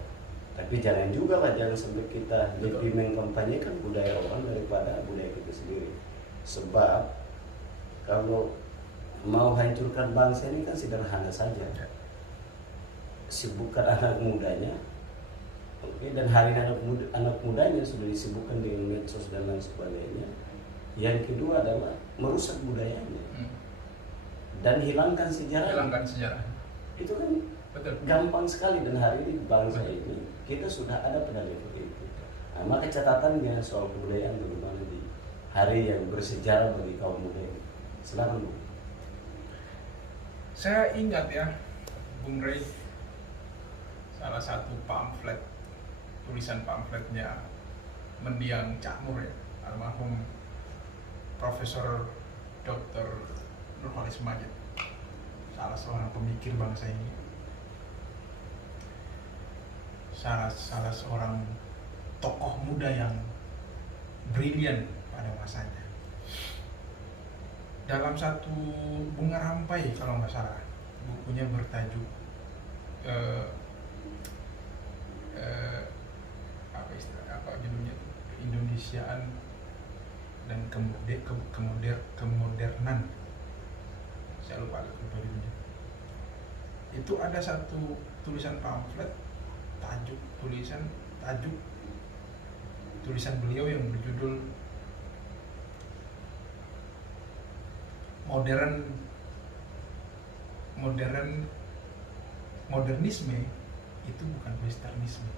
Tapi jangan juga lah, jangan sampai kita lebih mengkampanyekan budaya orang daripada budaya kita sendiri. Sebab kalau mau hancurkan bangsa ini kan sederhana saja. Sibukkan anak mudanya. Dan hari anak mudanya sudah disibukkan dengan medsos dan lain sebagainya. Yang kedua adalah merusak budayanya dan hilangkan sejarah. Itu kan gampang sekali, dan hari ini bangsa ini kita sudah ada pada level itu. Nah, maka catatannya soal kebudayaan bagaimana di hari yang bersejarah bagi kaum muda ini. Silakan, Bu. Saya ingat ya, Bung Rey, salah satu tulisan pamfletnya mendiang Cak Nur ya, almarhum Profesor Dr. Nurholis Majid, salah seorang pemikir bangsa ini, salah seorang tokoh muda yang brilian pada masanya. Dalam satu bunga rampai kalau nggak salah, bukunya bertajuk judulnya Indonesiaan dan kemodernan. Saya lupa judulnya. Itu ada satu tulisan pamflet, tajuk tulisan beliau yang berjudul modernisme itu bukan westernisme.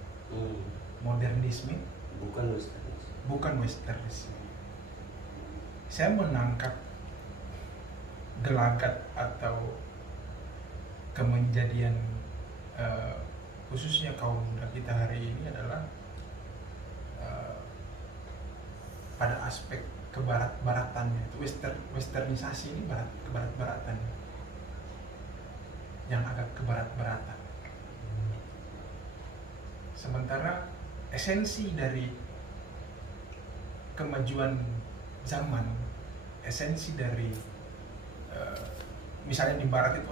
Modernisme bukan westernisme. Saya menangkap gelagat atau kemenjadian khususnya kaum muda kita hari ini adalah pada aspek kebarat-baratannya, itu westernisasi ini kebarat-baratan, yang agak kebarat-baratan. Sementara esensi dari kemajuan zaman, esensi dari misalnya di barat itu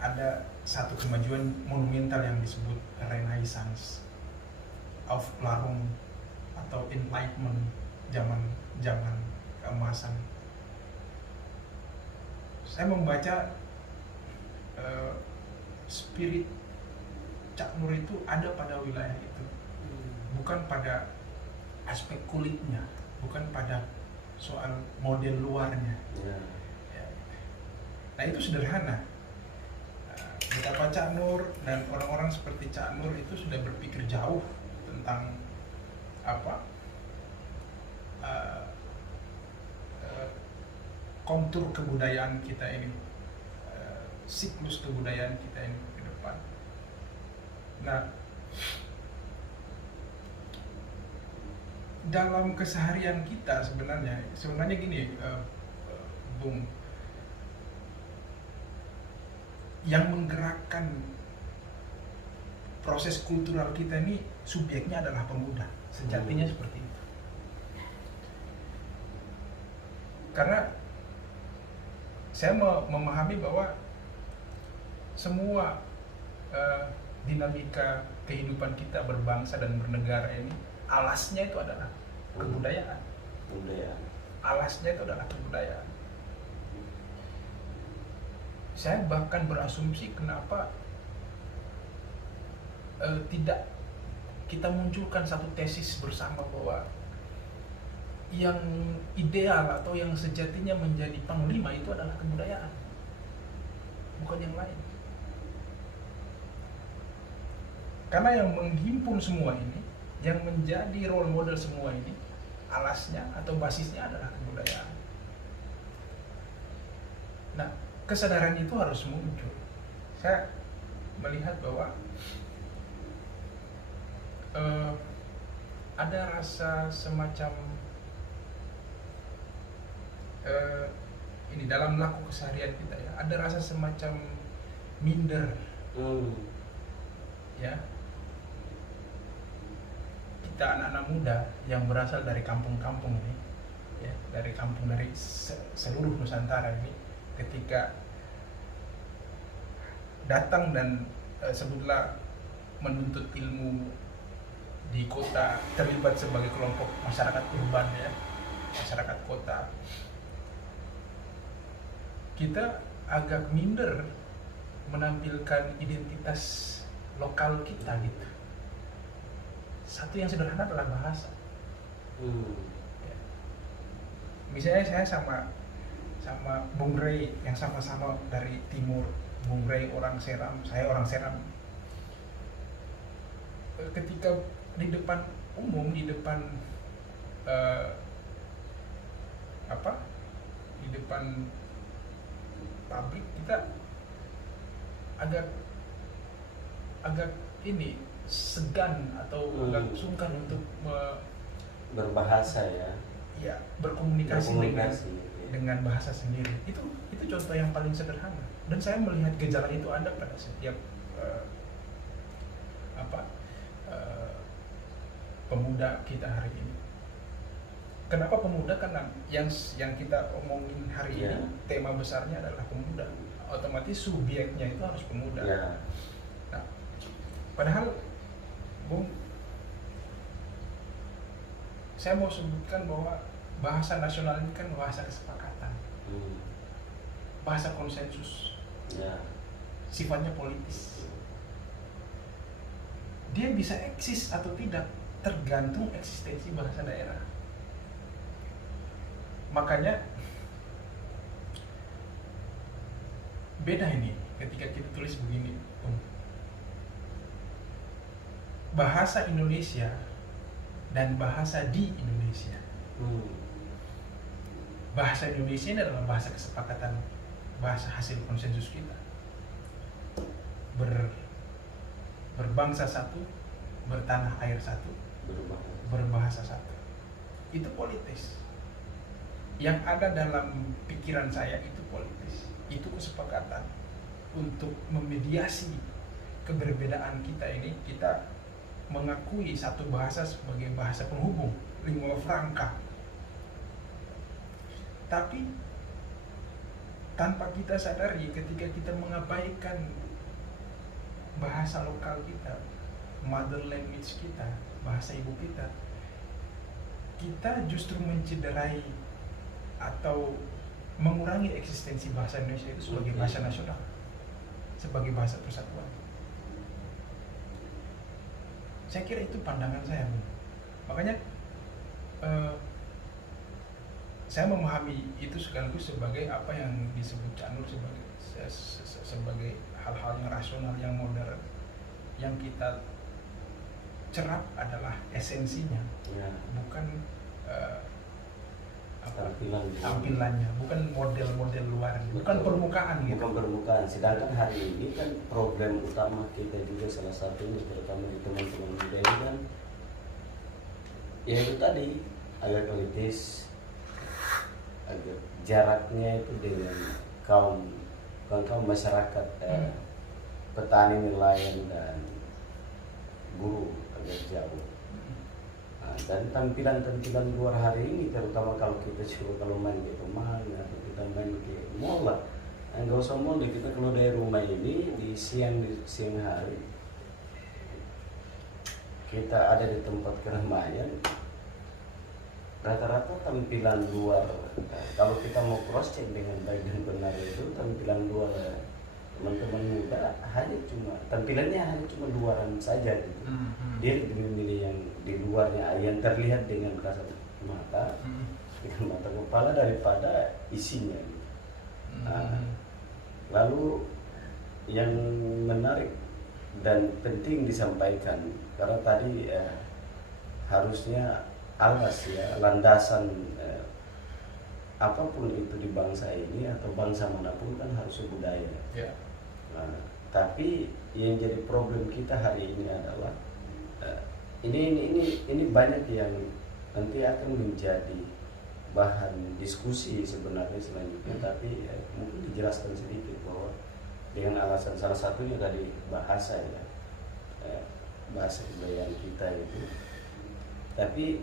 ada satu kemajuan monumental yang disebut Renaissance, Aufklärung atau Enlightenment, zaman keemasan. Saya membaca spirit Cak Nur itu ada pada wilayah itu, bukan pada aspek kulitnya, bukan pada soal model luarnya. Ya. Nah itu sederhana. Betapa Cak Nur dan orang-orang seperti Cak Nur itu sudah berpikir jauh tentang kontur kebudayaan kita ini, siklus kebudayaan kita ini ke depan. Nah, dalam keseharian kita sebenarnya gini, Bung, yang menggerakkan proses kultural kita ini subjeknya adalah pemuda, sejatinya seperti itu. Karena saya memahami bahwa semua dinamika kehidupan kita berbangsa dan bernegara ini alasnya itu adalah kebudayaan. Alasnya itu adalah kebudayaan. Saya bahkan berasumsi kenapa tidak kita munculkan satu tesis bersama bahwa yang ideal atau yang sejatinya menjadi panglima itu adalah kebudayaan, bukan yang lain. Karena yang menghimpun semua ini, yang menjadi role model semua ini, alasnya atau basisnya adalah kebudayaan. Nah, kesadaran itu harus muncul. Saya melihat bahwa ada rasa semacam ini dalam laku keseharian kita ya, ada rasa semacam minder, ya. Kita anak-anak muda yang berasal dari kampung-kampung ini, ya, dari seluruh Nusantara ini, ketika datang dan sebutlah menuntut ilmu di kota, terlibat sebagai kelompok masyarakat urban, ya, masyarakat kota, kita agak minder menampilkan identitas lokal kita gitu. Satu yang sederhana adalah bahasa. Ya. Misalnya saya sama Bung Rey yang sama-sama dari timur. Bung Rey orang Seram, saya orang Seram. Ketika di depan umum, di depan di depan pabrik, kita agak ini segan atau agak sungkan untuk berbahasa, ya. Ya, berkomunikasi. Dengan bahasa sendiri. Itu contoh yang paling sederhana. Dan saya melihat gejala itu ada pada setiap pemuda kita hari ini. Kenapa pemuda? Karena yang kita omongin hari ini, tema besarnya adalah pemuda. Otomatis subjeknya itu harus pemuda. Nah, padahal, Bung, saya mau sebutkan bahwa bahasa nasional ini kan bahasa kesepakatan, bahasa konsensus, sifatnya politis. Dia bisa eksis atau tidak tergantung eksistensi bahasa daerah. Makanya beda ini ketika kita tulis begini, bahasa Indonesia dan bahasa di Indonesia. Bahasa Indonesia ini adalah bahasa kesepakatan, bahasa hasil konsensus kita. Berbangsa satu, bertanah air satu, berbahasa satu. Itu politis. Yang ada dalam pikiran saya itu politis. Itu kesepakatan untuk memediasi keberbedaan kita ini. Kita mengakui satu bahasa sebagai bahasa penghubung, lingua franca. Tapi tanpa kita sadari, ketika kita mengabaikan bahasa lokal kita, mother language kita, bahasa ibu kita, kita justru mencederai atau mengurangi eksistensi bahasa Indonesia itu sebagai bahasa nasional, sebagai bahasa persatuan. Saya kira itu pandangan saya. Makanya saya memahami itu sekaligus sebagai apa yang disebut Cak Nur sebagai hal-hal yang rasional, yang modern, yang kita cerap adalah esensinya, bukan tampilannya, bukan model-model luar, bukan permukaan gitu. Bukan permukaan. Sedangkan hari ini kan problem utama kita juga salah satunya, terutama di teman-teman muda ini kan, ya itu tadi agak elitis, agak jaraknya itu dengan kaum masyarakat, petani, nelayan dan buruh agak jauh. Dan tampilan luar hari ini, terutama kalau kita kalau main ke rumah atau kita main ke mall lah, nggak usah mall deh, kita keluar dari rumah ini di siang hari, kita ada di tempat keramaian, rata-rata tampilan luar, kalau kita mau cross check dengan baik dan benar, itu tampilan luar teman-teman muda tampilannya hanya cuma luaran saja gitu. Dia lebih memilih yang di luarnya, yang terlihat dengan kasat mata, dengan mata kepala daripada isinya gitu. Lalu yang menarik dan penting disampaikan, karena tadi harusnya landasan apapun itu di bangsa ini atau bangsa manapun kan harus budaya. Tapi yang jadi problem kita hari ini adalah ini banyak yang nanti akan menjadi bahan diskusi sebenarnya selanjutnya. Tapi mungkin dijelaskan sedikit bahwa dengan alasan salah satunya dari bahasa ya, bahasa kebudayaan kita itu. Tapi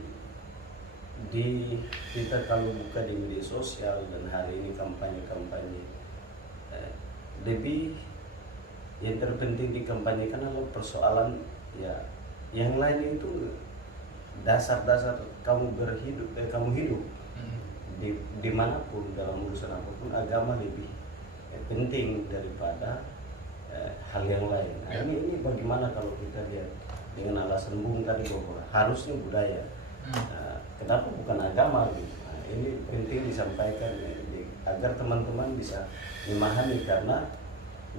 kita kalau buka di media sosial dan hari ini kampanye lebih yang terpenting dikampanyekan adalah persoalan ya yang lain itu dasar-dasar kamu hidup dimanapun dalam urusan apapun, agama lebih penting daripada hal yang lain. Ini bagaimana kalau kita lihat dengan alasan Bung tadi bahwa harusnya budaya, kenapa bukan agama gitu. Ini penting disampaikan agar teman-teman bisa memahami, karena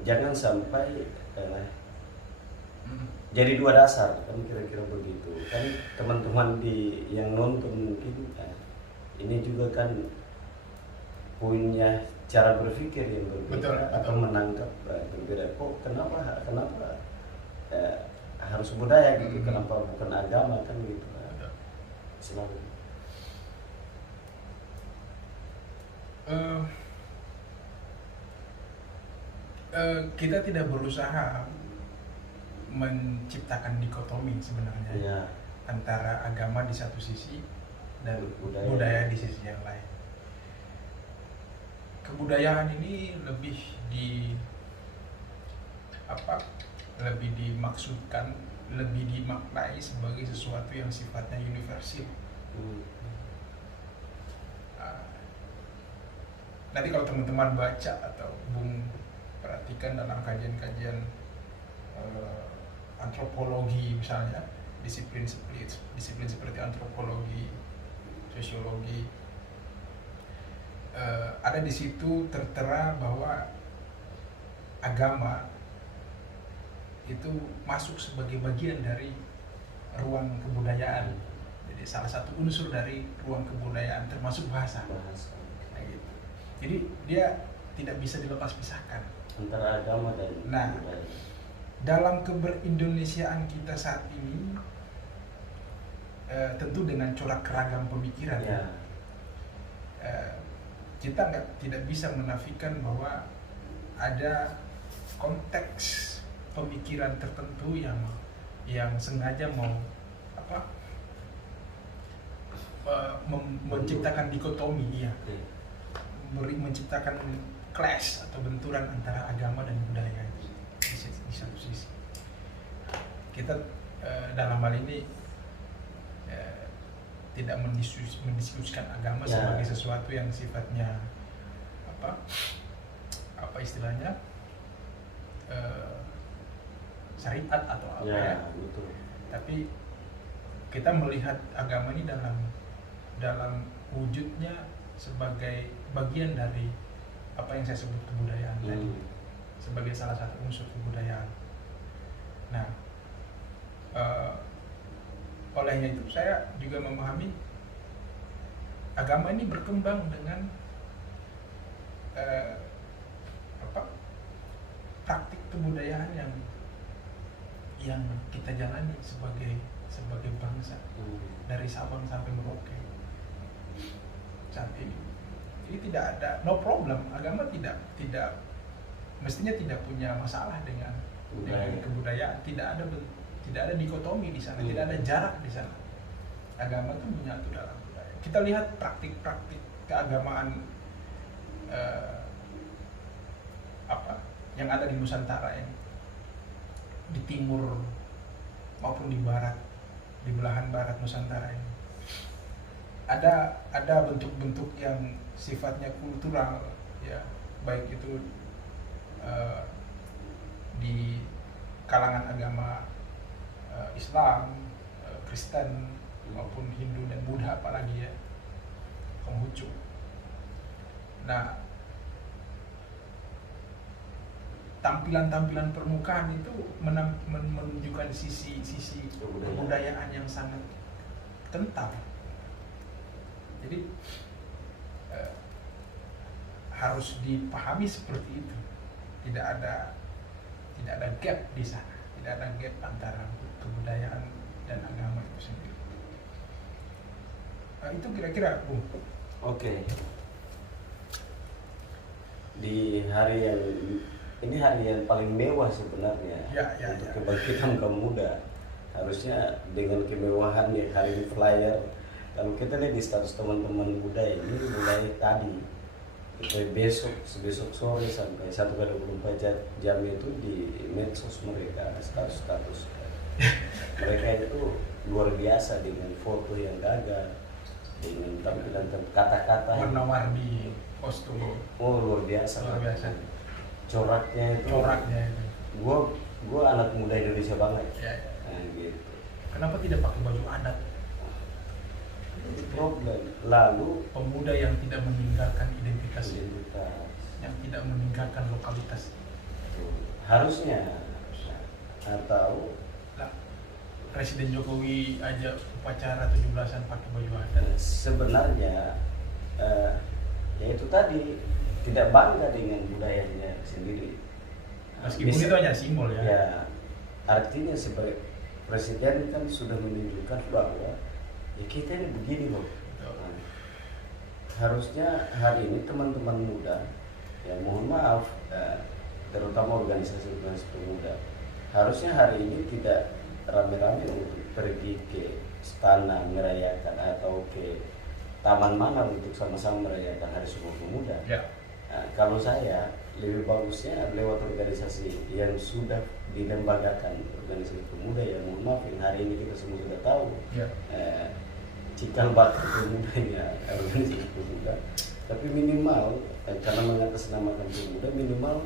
jangan sampai jadi dua dasar kan, kira-kira begitu kan. Teman-teman yang nonton mungkin ini juga kan punya cara berpikir yang berbeda, atau menangkap berbeda. Kok kenapa harus budaya gitu, kenapa bukan agama kan gitu. Selalu kita tidak berusaha menciptakan dikotomi sebenarnya, antara agama di satu sisi dan budaya di sisi yang lain. Kebudayaan ini lebih dimaksudkan, lebih dimaknai sebagai sesuatu yang sifatnya universal. Nanti kalau teman-teman baca atau Bung perhatikan dalam kajian-kajian antropologi misalnya, disiplin seperti antropologi, sosiologi, ada di situ tertera bahwa agama itu masuk sebagai bagian dari ruang kebudayaan. Jadi salah satu unsur dari ruang kebudayaan termasuk bahasa. Nah, gitu. Jadi dia tidak bisa dilepas pisahkan antara agama dan budaya. Dalam keberindonesiaan kita saat ini, tentu dengan corak keragam pemikiran, kita tidak bisa menafikan bahwa ada konteks pemikiran tertentu yang sengaja mau menciptakan dikotomi, menciptakan clash atau benturan antara agama dan budaya di satu sisi. Kita dalam hal ini tidak mendiskusikan agama sebagai sesuatu yang sifatnya apa istilahnya syariat atau apa betul. Tapi kita melihat agama ini dalam wujudnya sebagai bagian dari apa yang saya sebut kebudayaan tadi, sebagai salah satu unsur kebudayaan. Nah, olehnya itu saya juga memahami agama ini berkembang dengan praktik kebudayaan yang kita jalani sebagai bangsa dari Sabang sampai Merauke saat ini. Jadi tidak ada no problem, agama tidak mestinya tidak punya masalah dengan kebudayaan. Tidak ada dikotomi di sana, tidak ada jarak di sana. Agama itu menyatu dalam budaya. Kita lihat praktik-praktik keagamaan yang ada di Nusantara ini, di timur maupun di barat, di belahan barat Nusantara ini. Ada bentuk-bentuk yang sifatnya kultural, ya, baik itu di kalangan agama Islam, Kristen maupun Hindu dan Buddha, apalagi ya, Konghucu. Nah, tampilan-tampilan permukaan itu menunjukkan sisi kebudayaan yang sangat kental. Jadi harus dipahami seperti itu. Tidak ada gap di sana, tidak ada gap antara kebudayaan dan agama itu sendiri. Itu kira-kira, Bung. Oke. Di hari yang paling mewah sebenarnya untuk kebangkitan kaum muda. Harusnya dengan kemewahan ya, hari ini flyer. Kalau kita lihat di status teman-teman muda ini mulai tadi, itu besok sore sampai 1x24 jam itu di medsos mereka, status mereka itu luar biasa dengan foto yang gagah, dengan tampilan kata-kata warna-warni kostum. Oh, luar biasa. Coraknya itu. Gua anak muda Indonesia banget. Nah, gitu. Kenapa tidak pakai baju adat? Problem. Lalu pemuda yang tidak meninggalkan identitas, yang tidak meninggalkan lokalitas. Harusnya. Atau Presiden Jokowi aja upacara 17-an pakai baju adat. Sebenarnya ya itu tadi, tidak bangga dengan budayanya sendiri. Meskipun itu hanya simbol ya. Ya, artinya sebagai presiden kan sudah menunjukkan bahwa ya kita ini begini loh. Nah, harusnya hari ini teman-teman muda, ya mohon maaf, terutama organisasi pemuda, harusnya hari ini tidak rame-rame untuk pergi ke istana merayakan atau ke taman mana untuk sama-sama merayakan Hari Sumpah Pemuda. Nah, kalau saya lebih bagusnya lewat organisasi yang sudah dilembagakan, organisasi pemuda yang mohon maaf yang hari ini kita semua sudah tahu. Cikal bakal pemudanya organisasi pemuda, tapi minimal karena mengatasnamakan pemuda, minimal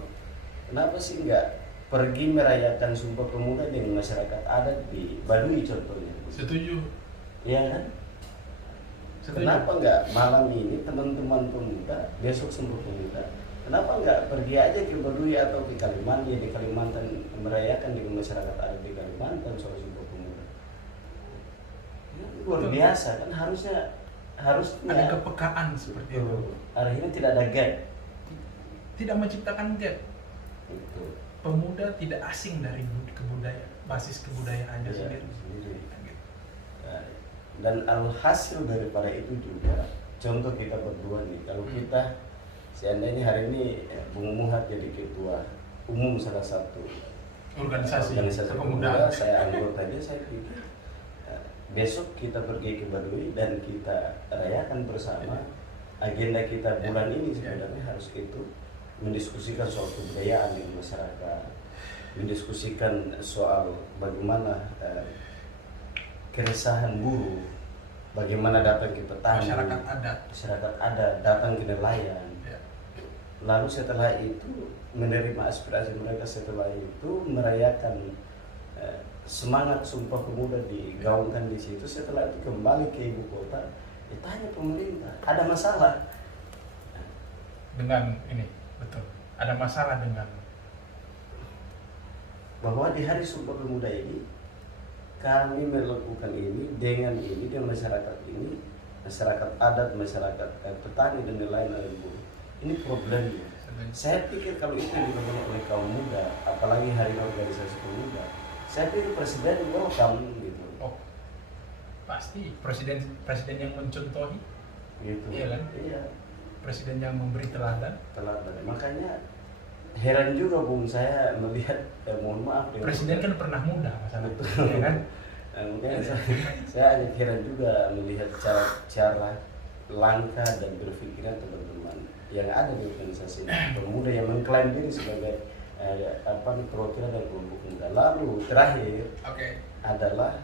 kenapa sih enggak pergi merayakan Sumpah Pemuda dengan masyarakat adat di Baduy contohnya, Setuju. Iya kan? Setuju. Kenapa nggak malam ini teman-teman pemuda, besok Sumpah Pemuda, kenapa nggak pergi aja ke Baduy atau ke Kalimantan, di Kalimantan merayakan dengan masyarakat adat di Kalimantan soal Sumpah Pemuda? Ya, luar biasa kan, harusnya Ada kepekaan seperti itu. Akhirnya tidak ada gap. Tidak menciptakan gap. Itu. Pemuda tidak asing dari kebudayaan, basis kebudayaannya Iya, sendiri. sendiri. Gitu. Nah, dan alhasil daripada itu juga, contoh kita berdua nih, kalau kita seandainya hari ini Bung Muhat jadi ketua umum salah satu Organisasi pemuda, kepemudaan. saya anggotanya, saya pikir besok kita pergi ke Baduy dan kita rayakan bersama. Agenda kita bulan ini sebenarnya harus itu, mendiskusikan soal kebudayaan di masyarakat, mendiskusikan soal bagaimana keresahan buruh, bagaimana datang ke petani, masyarakat adat datang ke nelayan. Lalu setelah itu menerima aspirasi mereka, setelah itu merayakan semangat Sumpah Pemuda digaungkan di situ. Setelah itu kembali ke ibu kota, tanya pemerintah, ada masalah dengan ini, betul. Ada masalah dengan bahwa di hari Sumpah Pemuda ini kami melakukan ini dengan masyarakat ini, masyarakat adat, masyarakat petani dan nelayan dan buruh. Ini problemnya. Saya pikir kalau itu dilakukan oleh kaum muda, apalagi hari organisasi pemuda, saya pikir presiden welcome gitu. Oh, pasti presiden yang mencontohi, Gitu. Iya kan? Iya. Presiden yang memberi teladan. Makanya heran juga Bung saya melihat, mohon maaf. Presiden kan pernah muda masalah itu, ya kan? Makanya saya agak heran juga melihat cara langkah dan berpikiran teman-teman yang ada di organisasi pemuda yang mengklaim diri sebagai perwakilan dari kelompok muda. Lalu terakhir adalah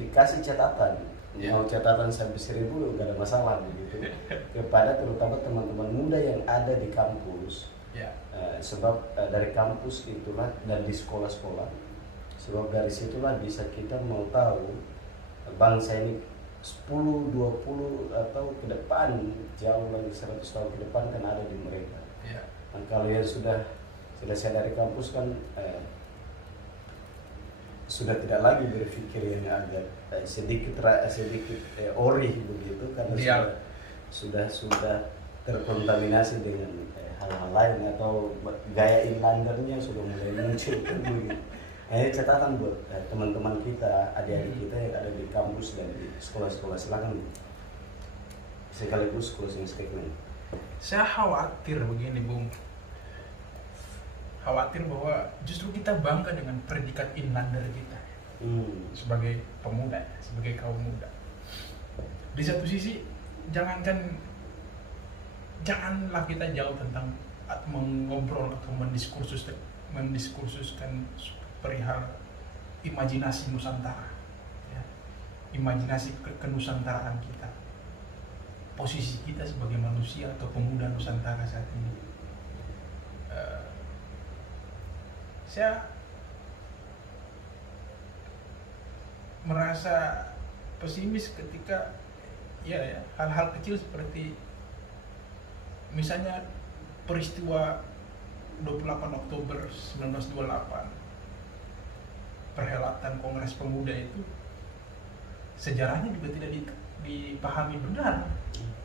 dikasih catatan, mau catatan sampai 1000 nggak ada masalah begitu, kepada terutama teman-teman muda yang ada di kampus. Sebab dari kampus itulah dan di sekolah-sekolah, sebab dari situlah bisa kita mau tahu bangsa ini 10, 20 atau ke depan, jauh lagi 100 tahun ke depan kan ada di mereka. Dan kalau yang sudah selesai dari kampus kan sudah tidak lagi berpikir yang agak sedikit ori begitu, karena sudah terkontaminasi dengan hal-hal lain atau gaya inlandernya sudah mulai muncul begitu. Ini catatan buat teman-teman kita, adik-adik kita yang ada di kampus dan di sekolah-sekolah, silakan sekaligus closing statement. Saya khawatir begini Bung, khawatir bahwa justru kita bangga dengan predikat inlander kita sebagai pemuda, sebagai kaum muda. Di satu sisi janganlah kita jauh tentang mengobrol atau mendiskursuskan perihal imajinasi Nusantara, ya. Imajinasi kenusantaraan kita, posisi kita sebagai manusia atau pemuda Nusantara saat ini. Saya merasa pesimis ketika hal-hal kecil seperti misalnya peristiwa 28 Oktober 1928, perhelatan Kongres Pemuda itu sejarahnya juga tidak dipahami benar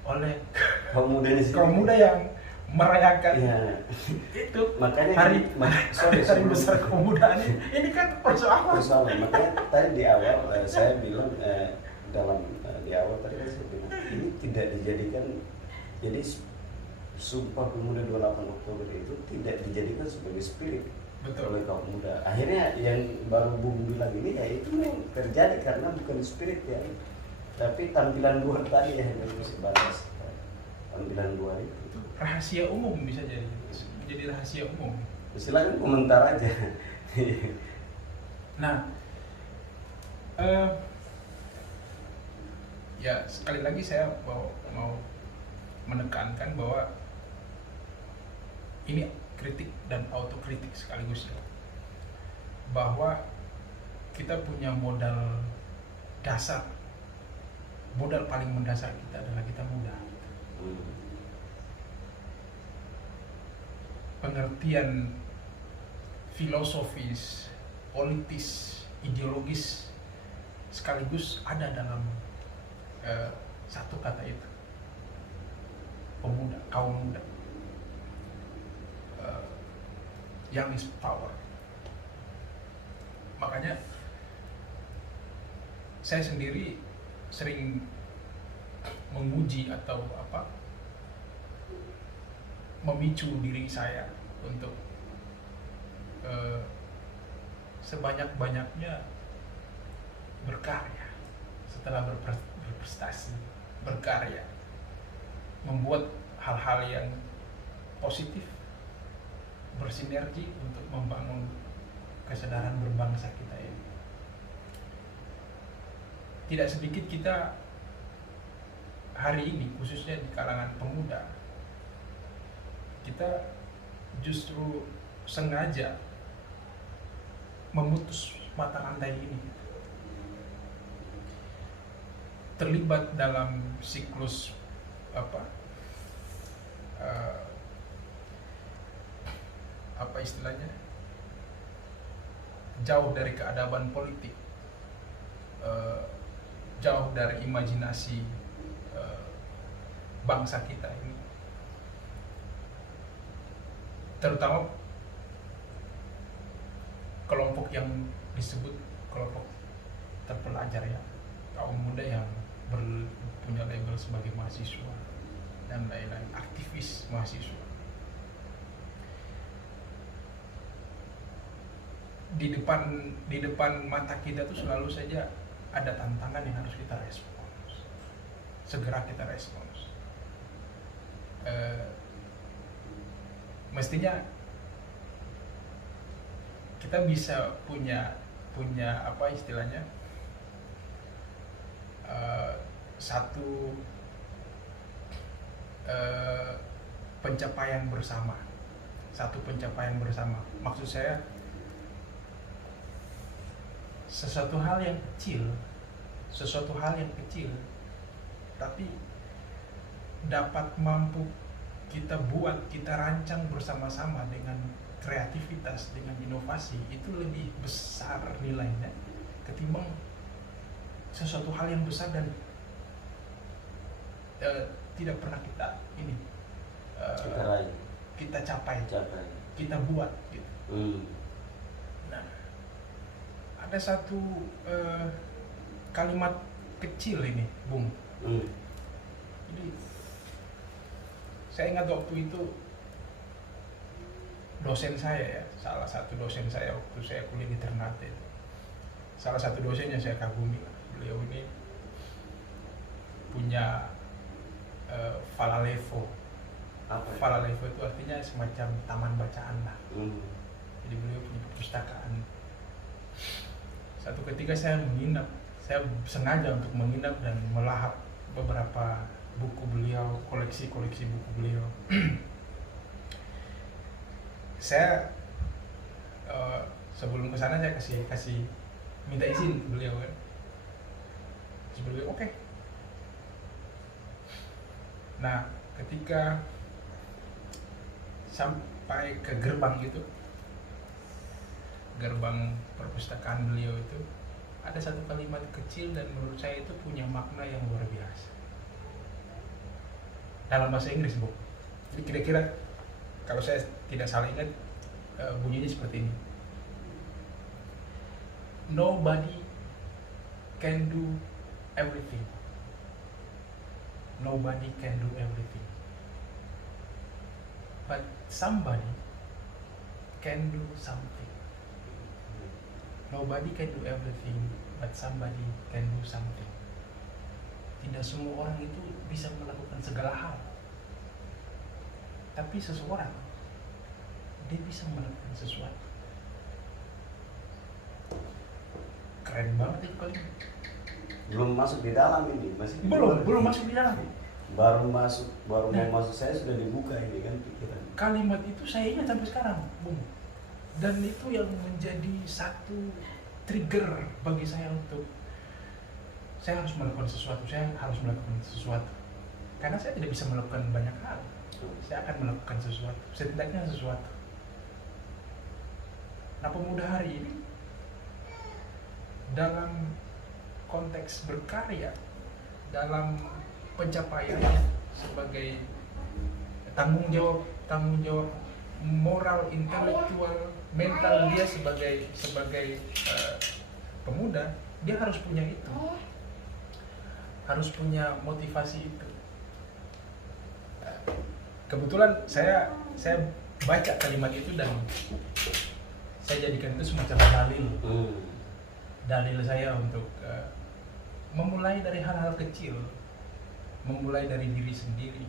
oleh kaum muda yang merayakan itu makanya hari besar kepemudaan ini kan persoalan. Makanya tadi di awal saya bilang di awal tadi saya bilang ini tidak dijadikan, jadi Sumpah Pemuda 28 Oktober itu tidak dijadikan sebagai spirit oleh kaum muda. Akhirnya yang baru Bung bilang ini itu memang terjadi karena bukan spirit ya, tapi tampilan luar tadi yang sebatas tampilan luar itu. Rahasia umum bisa jadi rahasia umum. Silakan komentar aja. Nah, sekali lagi saya mau menekankan bahwa ini kritik dan autokritik sekaligus ya, bahwa kita punya modal dasar, modal paling mendasar kita adalah kita muda. Pengertian filosofis, politis, ideologis sekaligus ada dalam satu kata itu, pemuda, kaum muda. Young is power. Makanya saya sendiri sering menguji atau memicu diri saya untuk sebanyak-banyaknya berkarya setelah berprestasi, berkarya, membuat hal-hal yang positif, bersinergi untuk membangun kesadaran berbangsa kita ini. Tidak sedikit kita hari ini, khususnya di kalangan pemuda, kita justru sengaja memutus mata rantai ini, terlibat dalam siklus apa istilahnya, jauh dari keadaban politik, jauh dari imajinasi bangsa kita ini, terutama kelompok yang disebut kelompok terpelajar ya, kaum muda yang punya label sebagai mahasiswa dan lain-lain, aktivis mahasiswa. Di depan mata kita tuh selalu saja ada tantangan yang harus kita respons, segera kita respons. Mestinya kita bisa punya apa istilahnya, satu pencapaian bersama. Maksud saya, sesuatu hal yang kecil tapi dapat mampu kita buat, kita rancang bersama-sama dengan kreativitas, dengan inovasi, itu lebih besar nilainya ketimbang sesuatu hal yang besar dan tidak pernah kita capai, kita buat gitu. Nah, ada satu kalimat kecil ini, Bung. Jadi saya ingat waktu itu dosen saya ya, salah satu dosen saya waktu saya kuliah di Ternate, salah satu dosen yang saya kagumi lah. Beliau ini punya Falalevo. Falalevo itu artinya semacam taman bacaan lah. Jadi beliau punya perpustakaan. Satu ketika saya sengaja untuk menginap dan melahap beberapa buku beliau, koleksi buku beliau. Saya sebelum ke sana saya kasih minta izin ke beliau kan. Terus beliau oke. Nah, ketika sampai ke gerbang perpustakaan beliau itu, ada satu kalimat kecil dan menurut saya itu punya makna yang luar biasa. Dalam bahasa Inggris, Bu. Jadi kira-kira kalau saya tidak salah ingat, bunyinya seperti ini. Nobody can do everything. Nobody can do everything. But somebody can do something. Nobody can do everything, but somebody can do something. Tidak semua orang itu bisa melakukan segala hal. Tapi seseorang, dia bisa melakukan sesuatu. Keren banget itu kalimat. Belum masuk di dalam ini, masih belum masuk di dalam. Baru mau masuk saya sudah dibuka ini kan pikiran. Kalimat itu saya ingat sampai sekarang, Bung. Dan itu yang menjadi satu trigger bagi saya untuk saya harus melakukan sesuatu, karena saya tidak bisa melakukan banyak hal. Saya akan melakukan sesuatu, setidaknya sesuatu. Nah, pemuda hari ini dalam konteks berkarya, dalam pencapaiannya sebagai tanggung jawab moral, intelektual, mental dia sebagai pemuda, dia harus punya itu, harus punya motivasi itu. Kebetulan saya baca kalimat itu dan saya jadikan itu semacam dalil saya untuk memulai dari hal-hal kecil, memulai dari diri sendiri,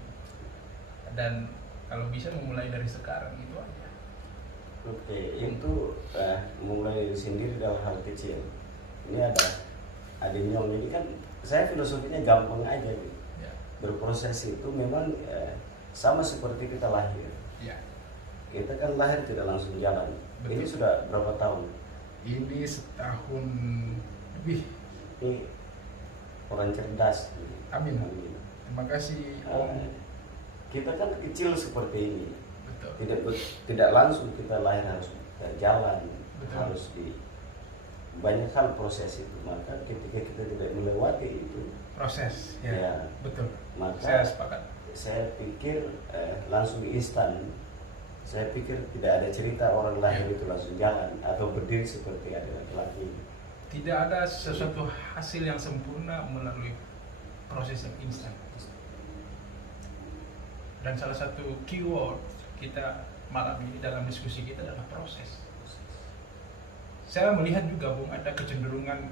dan kalau bisa memulai dari sekarang itu aja. Oke, itu mulai sendiri dalam hal kecil. Ini ada nyong, jadi kan saya filosofinya gampang aja gitu. Ya. Berproses itu memang sama seperti kita lahir. Ya. Kita kan lahir tidak langsung jalan. Betul. Ini sudah berapa tahun? Ini setahun lebih. Ini orang cerdas. Amin. Terima kasih Om. Kita kan kecil seperti ini. Betul. Tidak langsung kita lahir harus jalan. Betul. Harus di banyak hal proses itu. Maka ketika kita tidak melewati itu Proses. ya, Ya. Betul. maka Saya sepakat. saya pikir langsung instan. Saya pikir tidak ada cerita orang lahir itu langsung jalan atau berdiri seperti ada laki-laki. Tidak ada sesuatu hasil yang sempurna melalui proses yang instan. Dan salah satu keyword kita malam ini dalam diskusi kita adalah proses. Saya melihat juga, Bung, ada kecenderungan,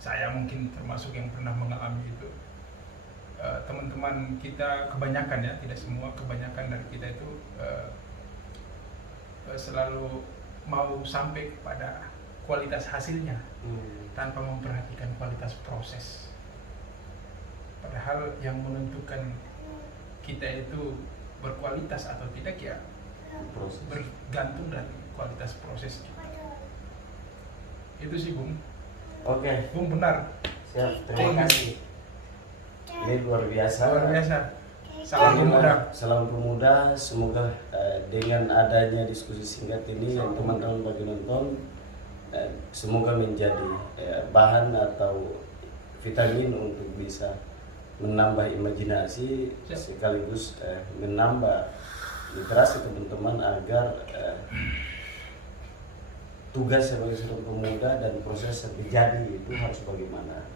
saya mungkin termasuk yang pernah mengalami itu, teman-teman kita kebanyakan, ya, tidak semua, kebanyakan dari kita itu selalu mau sampai kepada kualitas hasilnya tanpa memperhatikan kualitas proses. Padahal yang menentukan kita itu berkualitas atau tidak ya Proses. bergantung dari kualitas proses kita. Itu sih, Bung. Oke, Bung, benar. siap. Terima kasih. Ini luar biasa. Luar biasa. Salam pemuda. Salam pemuda. Semoga dengan adanya diskusi singkat ini yang teman-teman bagi nonton, semoga menjadi bahan atau vitamin untuk bisa menambah imajinasi. Siap. Sekaligus menambah literasi teman-teman agar tugas sebagai seorang pemuda dan proses yang terjadi itu harus bagaimana.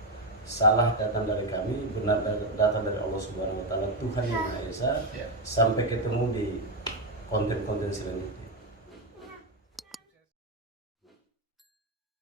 Salah datang dari kami, benar datang dari Allah Subhanahu wa taala, Tuhan yang Maha Esa. Ya. Sampai ketemu di konten-konten selanjutnya.